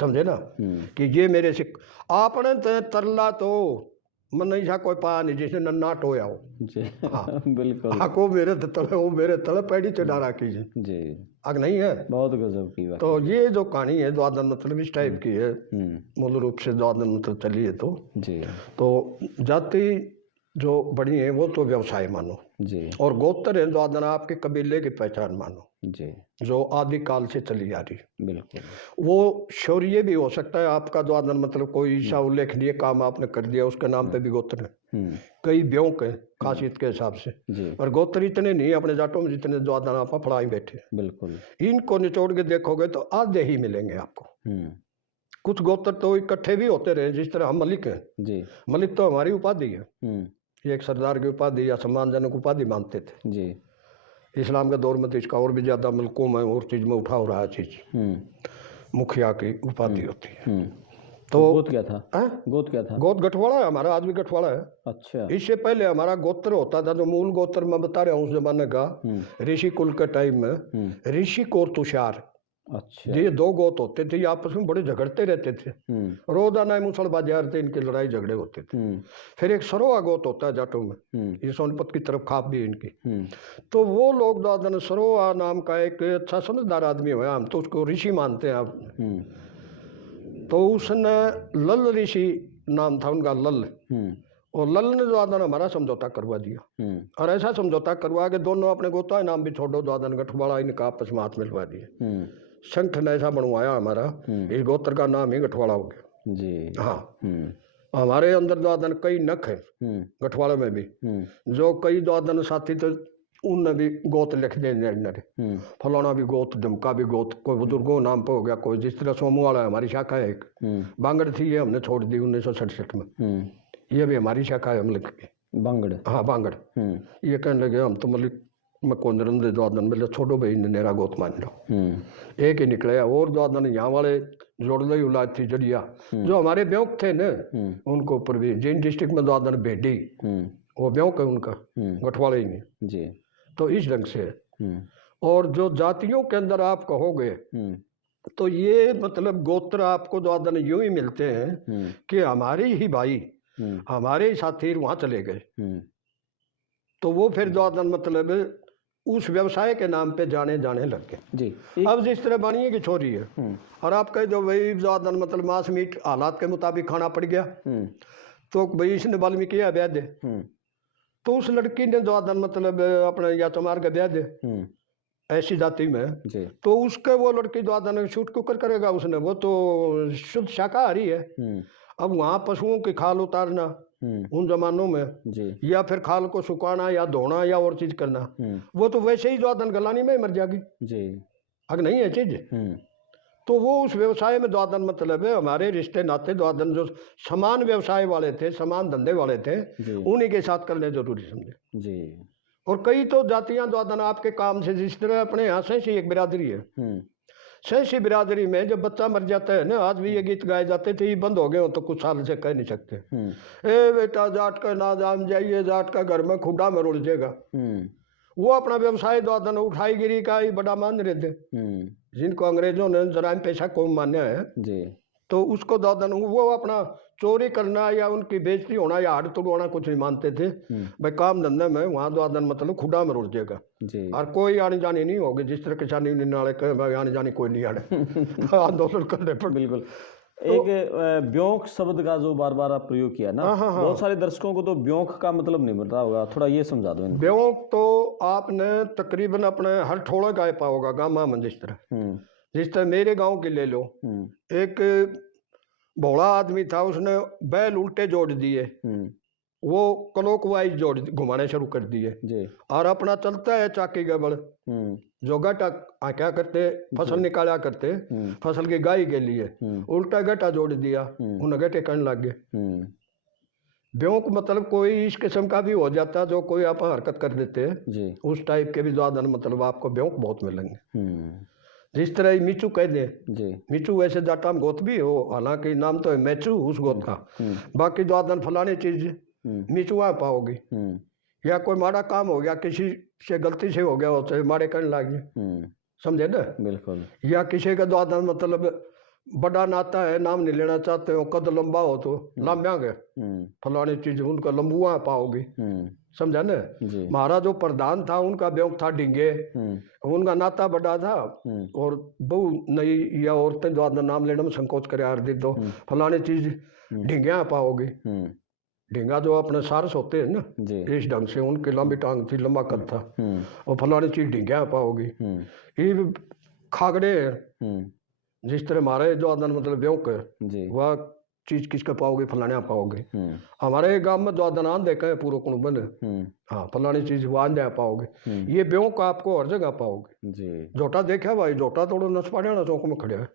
समझे ना कि ये मेरे से आपने तरला तो मन नहीं था कोई पा नहीं जिसने नाट होया हो जी। हाँ बिल्कुल, आको मेरे तले वो मेरे तले पैड़ी चढ़ा रखी जी, अग नहीं है, बहुत गजब की बात। तो ये जो कहानी है द्वादन मतलब इस टाइप की है, मूल रूप से द्वादन मतलब चली है तो जी। तो जाति जो बड़ी है वो तो व्यवसाय मानो जी, और गोत्र है द्वादन आपके कबीले की पहचान मानो जी, जो आदि काल से चली आ रही। बिल्कुल, वो शौर्य भी हो सकता है आपका द्वादन मतलब कोई ईसा उल्लेखनीय काम आपने कर दिया उसके नाम पे भी गोत्र है, कई ब्यों के खासियत के हिसाब से जी। और गोत्र इतने नहीं अपने जाटों में जितने द्वादन आप फड़ाई बैठे। बिल्कुल, इनको निचोड़ के देखोगे तो आधे ही मिलेंगे आपको। कुछ गोत्र तो इकट्ठे भी होते रहे, जिस तरह हम मलिक हैं जी, मलिक तो हमारी उपाधि है, एक सरदार की उपाधि या सम्मानजनक उपाधि मानते थे जी। इस्लाम के दौर में तो इसका और भी ज्यादा मुल्कों में और चीज में उठा हो रहा है चीज, मुखिया की उपाधि होती है। तो गोत क्या था? गोत क्या था? गोत गठवाड़ा है हमारा, आज भी गठवाड़ा है। अच्छा, इससे पहले हमारा गोत्र होता था, जो मूल गोत्र मैं बता रहा हूँ उस जमाने का, ऋषि कुल के टाइम में ऋषि और तुषार, अच्छा, ये दो गोत होते थे, ये आपस में बड़े झगड़ते रहते थे, रोजाना मुसल बाजार थे, इनके लड़ाई झगड़े होते थे। फिर एक सरोआ गोत होता है जाटों में, ये सोनीपत की तरफ खाप भी है इनकी। तो वो लोग दादा सरोआ नाम का एक अच्छा समझदार आदमी हुआ, हम तो उसको ऋषि मानते हैं आप, तो उसने लल ऋषि नाम था उनका, लल, और लल ने द्वादन हमारा समझौता करवा दिया, और ऐसा समझौता करवा के दोनों अपने गोता नाम भी छोड़ो, द्वादन गठवाड़ा इनका आपस में हाथ मिलवा दिए, संगठन ने ऐसा बनवाया हमारा, इस गोत्र का नाम ही गठवाड़ा हो गया जी। हाँ, हमारे अंदर द्वादन कई नख है गठवाड़े में भी, जो कई द्वादन साथी तो उनने भी गोत लिख देने, फलाना भी गोत, धमका भी गोत, कोई बुजुर्गों नाम पे हो गया, कोई जिस तरह सोमू वाला हमारी शाखा है एक, बांगड़ थी ये हमने छोड़ दी 1967 में, ये भी हमारी शाखा है, हम लिख के बांगड़, हाँ बांगड़, ये कहने लगे हम तो मतलब मैं कौन दे द्वादन मतलब छोड़ो भाई नेरा गोत मान लो, एक ही निकले। और द्वादन यहाँ वाले जोड़ले औलाद थी जड़िया, जो हमारे ब्योक थे न, उनको ऊपर भी जिन डिस्ट्रिक्ट में द्वादन भेडी, वो ब्योक है उनका, गठवाड़े ही नहीं जी। तो इस ढंग से, और जो जातियों के अंदर आप कहोगे तो ये मतलब गोत्र आपको द्वादन यूं ही मिलते हैं कि हमारे ही भाई, हमारे ही साथी वहां चले गए, तो वो फिर द्वादन मतलब उस व्यवसाय के नाम पे जाने लग गए जी। अब जिस तरह बानिए की छोरी है और आप कह दो भाई ज्यादा मतलब मांस मीट हालात के मुताबिक खाना पड़ गया, तो भाई इसने वाल्मीकि ब्याह दे, तो उस लड़की ने ज्यादा मतलब अपने या तो मार के ब्याह दे ऐसी जाति में जी। तो उसके वो लड़की ज्यादा ने शूट कुकर करेगा उसने, वो तो शुद्ध शाकाहारी है। अब वहाँ पशुओं की खाल उतारना उन जमानों में जी। या फिर खाल को सुखाना या धोना या और चीज करना, वो तो वैसे ही द्वादन गलानी में मर जाएगी जी। अगर नहीं है चीज तो वो उस व्यवसाय में द्वादन मतलब है हमारे रिश्ते नाते द्वादन जो समान व्यवसाय वाले थे, समान धंधे वाले थे, उन्हीं के साथ करने जरूरी समझे जी। और कई तो जातियां द्वादन आपके काम से, जिस तरह अपने यहाँ से एक बिरादरी है, सहसी बिरादरी में जब बच्चा मर जाता है ना, आज भी ये गीत गाए जाते थे, ये बंद हो गए हो तो कुछ साल से कह नहीं सकते। ए बेटा जाट का ना जान जाइए, जाट का घर में खुदा में रुल जाएगा। वो अपना व्यवसाय द्वादन उठाई गिरी का ही बड़ा मान रहे थे, जिनको अंग्रेजों ने जराइम पेशा कौम माना है जी। तो उसको द्वादन वो अपना चोरी करना या उनकी बेइज्जती होना या हाड़ तोड़ना कुछ नहीं मानते थे। भाई काम धंधे में वहाँ द्वादन मतलब खुदा में रुल जाएगा और कोई आनी जानी नहीं होगी, जिस तरह किसानी नाले आने जानी कोई नहीं आने आंदोलन करने पर बिल्कुल। एक ब्योंक शब्द का जो बार बार आप प्रयोग किया ना, बहुत सारे दर्शकों को तो ब्योंक का मतलब नहीं पता होगा, थोड़ा ये समझा दो। ब्योंक तो आपने तकरीबन अपने हर ठोड़ा गाय पाओगा गाँव में, जिस तरह मेरे गाँव की ले लो, एक भोला आदमी था, उसने बैल उल्टे जोड़ दिए, वो क्लॉकवाइज जोड़ घुमाने शुरू कर दिए और अपना चलता है चाकी गबड़, जो गटा क्या करते फसल निकाला करते फसल की गाय के लिए, उल्टा गटा जोड़ दिया, उन्हें गटे करने लग गए। ब्योंक मतलब कोई इस किस्म का भी हो जाता जो कोई आप हरकत कर देते हैं, उस टाइप के भी ज्यादा मतलब आपको ब्योंक बहुत मिलेंगे। जिस तरह मीचू कह दे जी, मीचू वैसे जाटा में गोत भी हो, हालांकि नाम तो है मैचू उस गोत का, बाकी द्वादन फलानी चीज मीचू आ पाओगी। या कोई माड़ा काम हो गया, किसी से गलती से हो गया हो तो माड़े करने लगे, समझे ना बिल्कुल। या किसी का द्वादन मतलब बड़ा नाता है, नाम नहीं लेना चाहते हो, कद लंबा हो तो लाम्यांगे फलानी चीज, उनका लंबुआ पाओगी, समझा ना। महाराज जो प्रधान था उनका ब्योंक था ढींगे, उनका नाता बड़ा था और बहु नई या औरतें द्वारा नाम लेने में संकोच करे आर दी, तो फलानी चीज ढींगिया पाओगी। ढींगा जो अपने सारस होते हैं ना, इस ढंग से उनकी लंबी टांग थी, लंबा कद था, और फलानी चीज ढींगिया पाओगी। ये खागड़े जिस तरह हमारे जो आदन मतलब ब्योंक है, वह चीज किसका पाओगे फलाने पाओगे। हमारे गांव में जो आदनान देखा है पूरा कुण बने, हाँ फलानी चीज वो आन जा पाओगे। ये ब्योंक आपको हर जगह पाओगे। जोटा देखा भाई, जोटा थोड़ा नसपाड़िया ना चौक में खड़े है,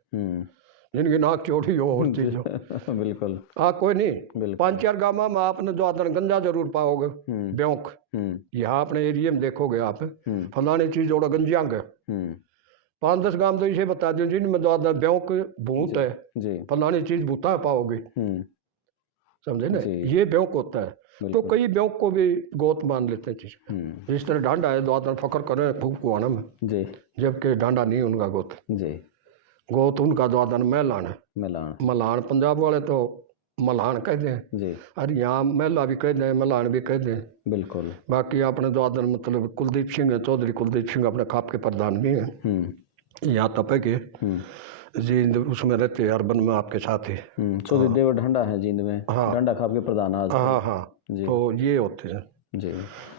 जिनकी नाक चोटी हो और चीज हो बिल्कुल। हाँ कोई नहीं, 5-4 गाँव में आपने जो आदन गंजा जरूर पाओगे ब्योंक, यहाँ अपने एरिया में देखोगे आप फलानी चीज जोड़ा गंजियांग है। 5-10 गांव तो इसे बता दो जिनमें ज्यादा ब्योंक भूत है, फलानी चीज भूता पाओगे, समझे ना। ये ब्योंक होता है, तो कई ब्योंक को भी गोत मान लेते हैं चीज। जिस तरह डांडा है, द्वादन फकर करे फूकुआना में, जबकि डांडा नहीं उनका गोत, गोत उनका द्वादन मैलान है। मलान पंजाब वाले तो मलान कहते हैं, और यहाँ मेला भी कहते हैं, मलान भी कहते हैं बिल्कुल। बाकी अपने द्वादन मतलब कुलदीप सिंह है, चौधरी कुलदीप सिंह अपने खाप के प्रधान भी हैं, यहाँ तपे के जींद उसमें रहते हैं, अर्बन में आपके साथ ही। चौधरी देवर ढंडा है जींद में, हाँ ढंडा खाप के प्रधान आज। हाँ हाँ, तो ये होते हैं जी।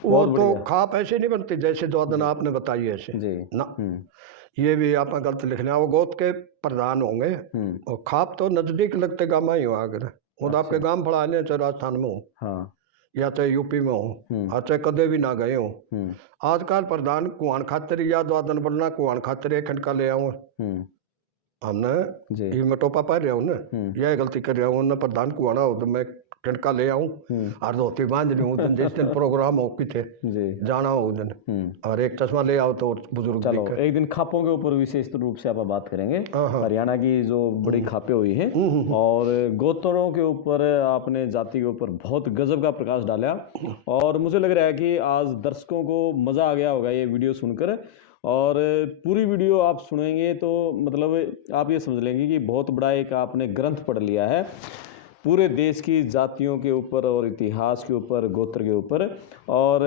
वो तो खाप ऐसे नहीं बनते जैसे द्वादन आपने बताई ऐसे जी ना, ये भी आपका गलत लिखना। वो गोत के प्रधान होंगे, और खाप तो नजदीक लगते गाँव ही हो, अगर वो आपके गांव पड़ा है, चाहे राजस्थान में हो हाँ, या चाहे यूपी में हो, चाहे कदे भी ना गए हो। आजकल प्रधान कुआन खातिर या द्वादन बनना कुआन खातिर एक खंड का ले आऊँ, हमने ये मैं टोपा पा रहा हूँ ना, यह गलती कर रहा हूँ ना, प्रधान कुआना हो तो मैं टंडका ले आऊँ और धोती बांध लूँ, जिस दिन प्रोग्राम हो किथे जाना हो उस दिन, और एक चश्मा ले आओ तो बुजुर्ग। चलो एक दिन खापों के ऊपर विशेष रूप से आप बात करेंगे, हरियाणा की जो बड़ी खापें हुई हैं, और गोत्रों के ऊपर आपने जाति के ऊपर बहुत गजब का प्रकाश डाला, और मुझे लग रहा है कि आज दर्शकों को मज़ा आ गया होगा ये वीडियो सुनकर। और पूरी वीडियो आप सुनेंगे तो मतलब आप ये समझ लेंगे कि बहुत बड़ा एक आपने ग्रंथ पढ़ लिया है। पूरे देश की जातियों के ऊपर और इतिहास के ऊपर, गोत्र के ऊपर। और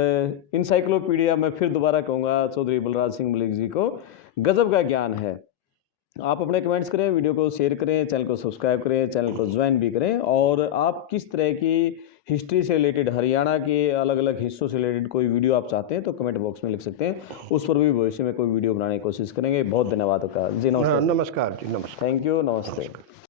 इंसाइक्लोपीडिया मैं फिर दोबारा कहूँगा, चौधरी बलराज सिंह मलिक जी को गजब का ज्ञान है। आप अपने कमेंट्स करें, वीडियो को शेयर करें, चैनल को सब्सक्राइब करें, चैनल को ज्वाइन भी करें। और आप किस तरह की हिस्ट्री से रिलेटेड, हरियाणा के अलग अलग हिस्सों से रिलेटेड कोई वीडियो आप चाहते हैं तो कमेंट बॉक्स में लिख सकते हैं, उस पर भी भविष्य में कोई वीडियो बनाने की कोशिश करेंगे। बहुत धन्यवाद आपका जी। नमस्ते। नमस्कार जी, नमस्कार। थैंक यू, नमस्ते।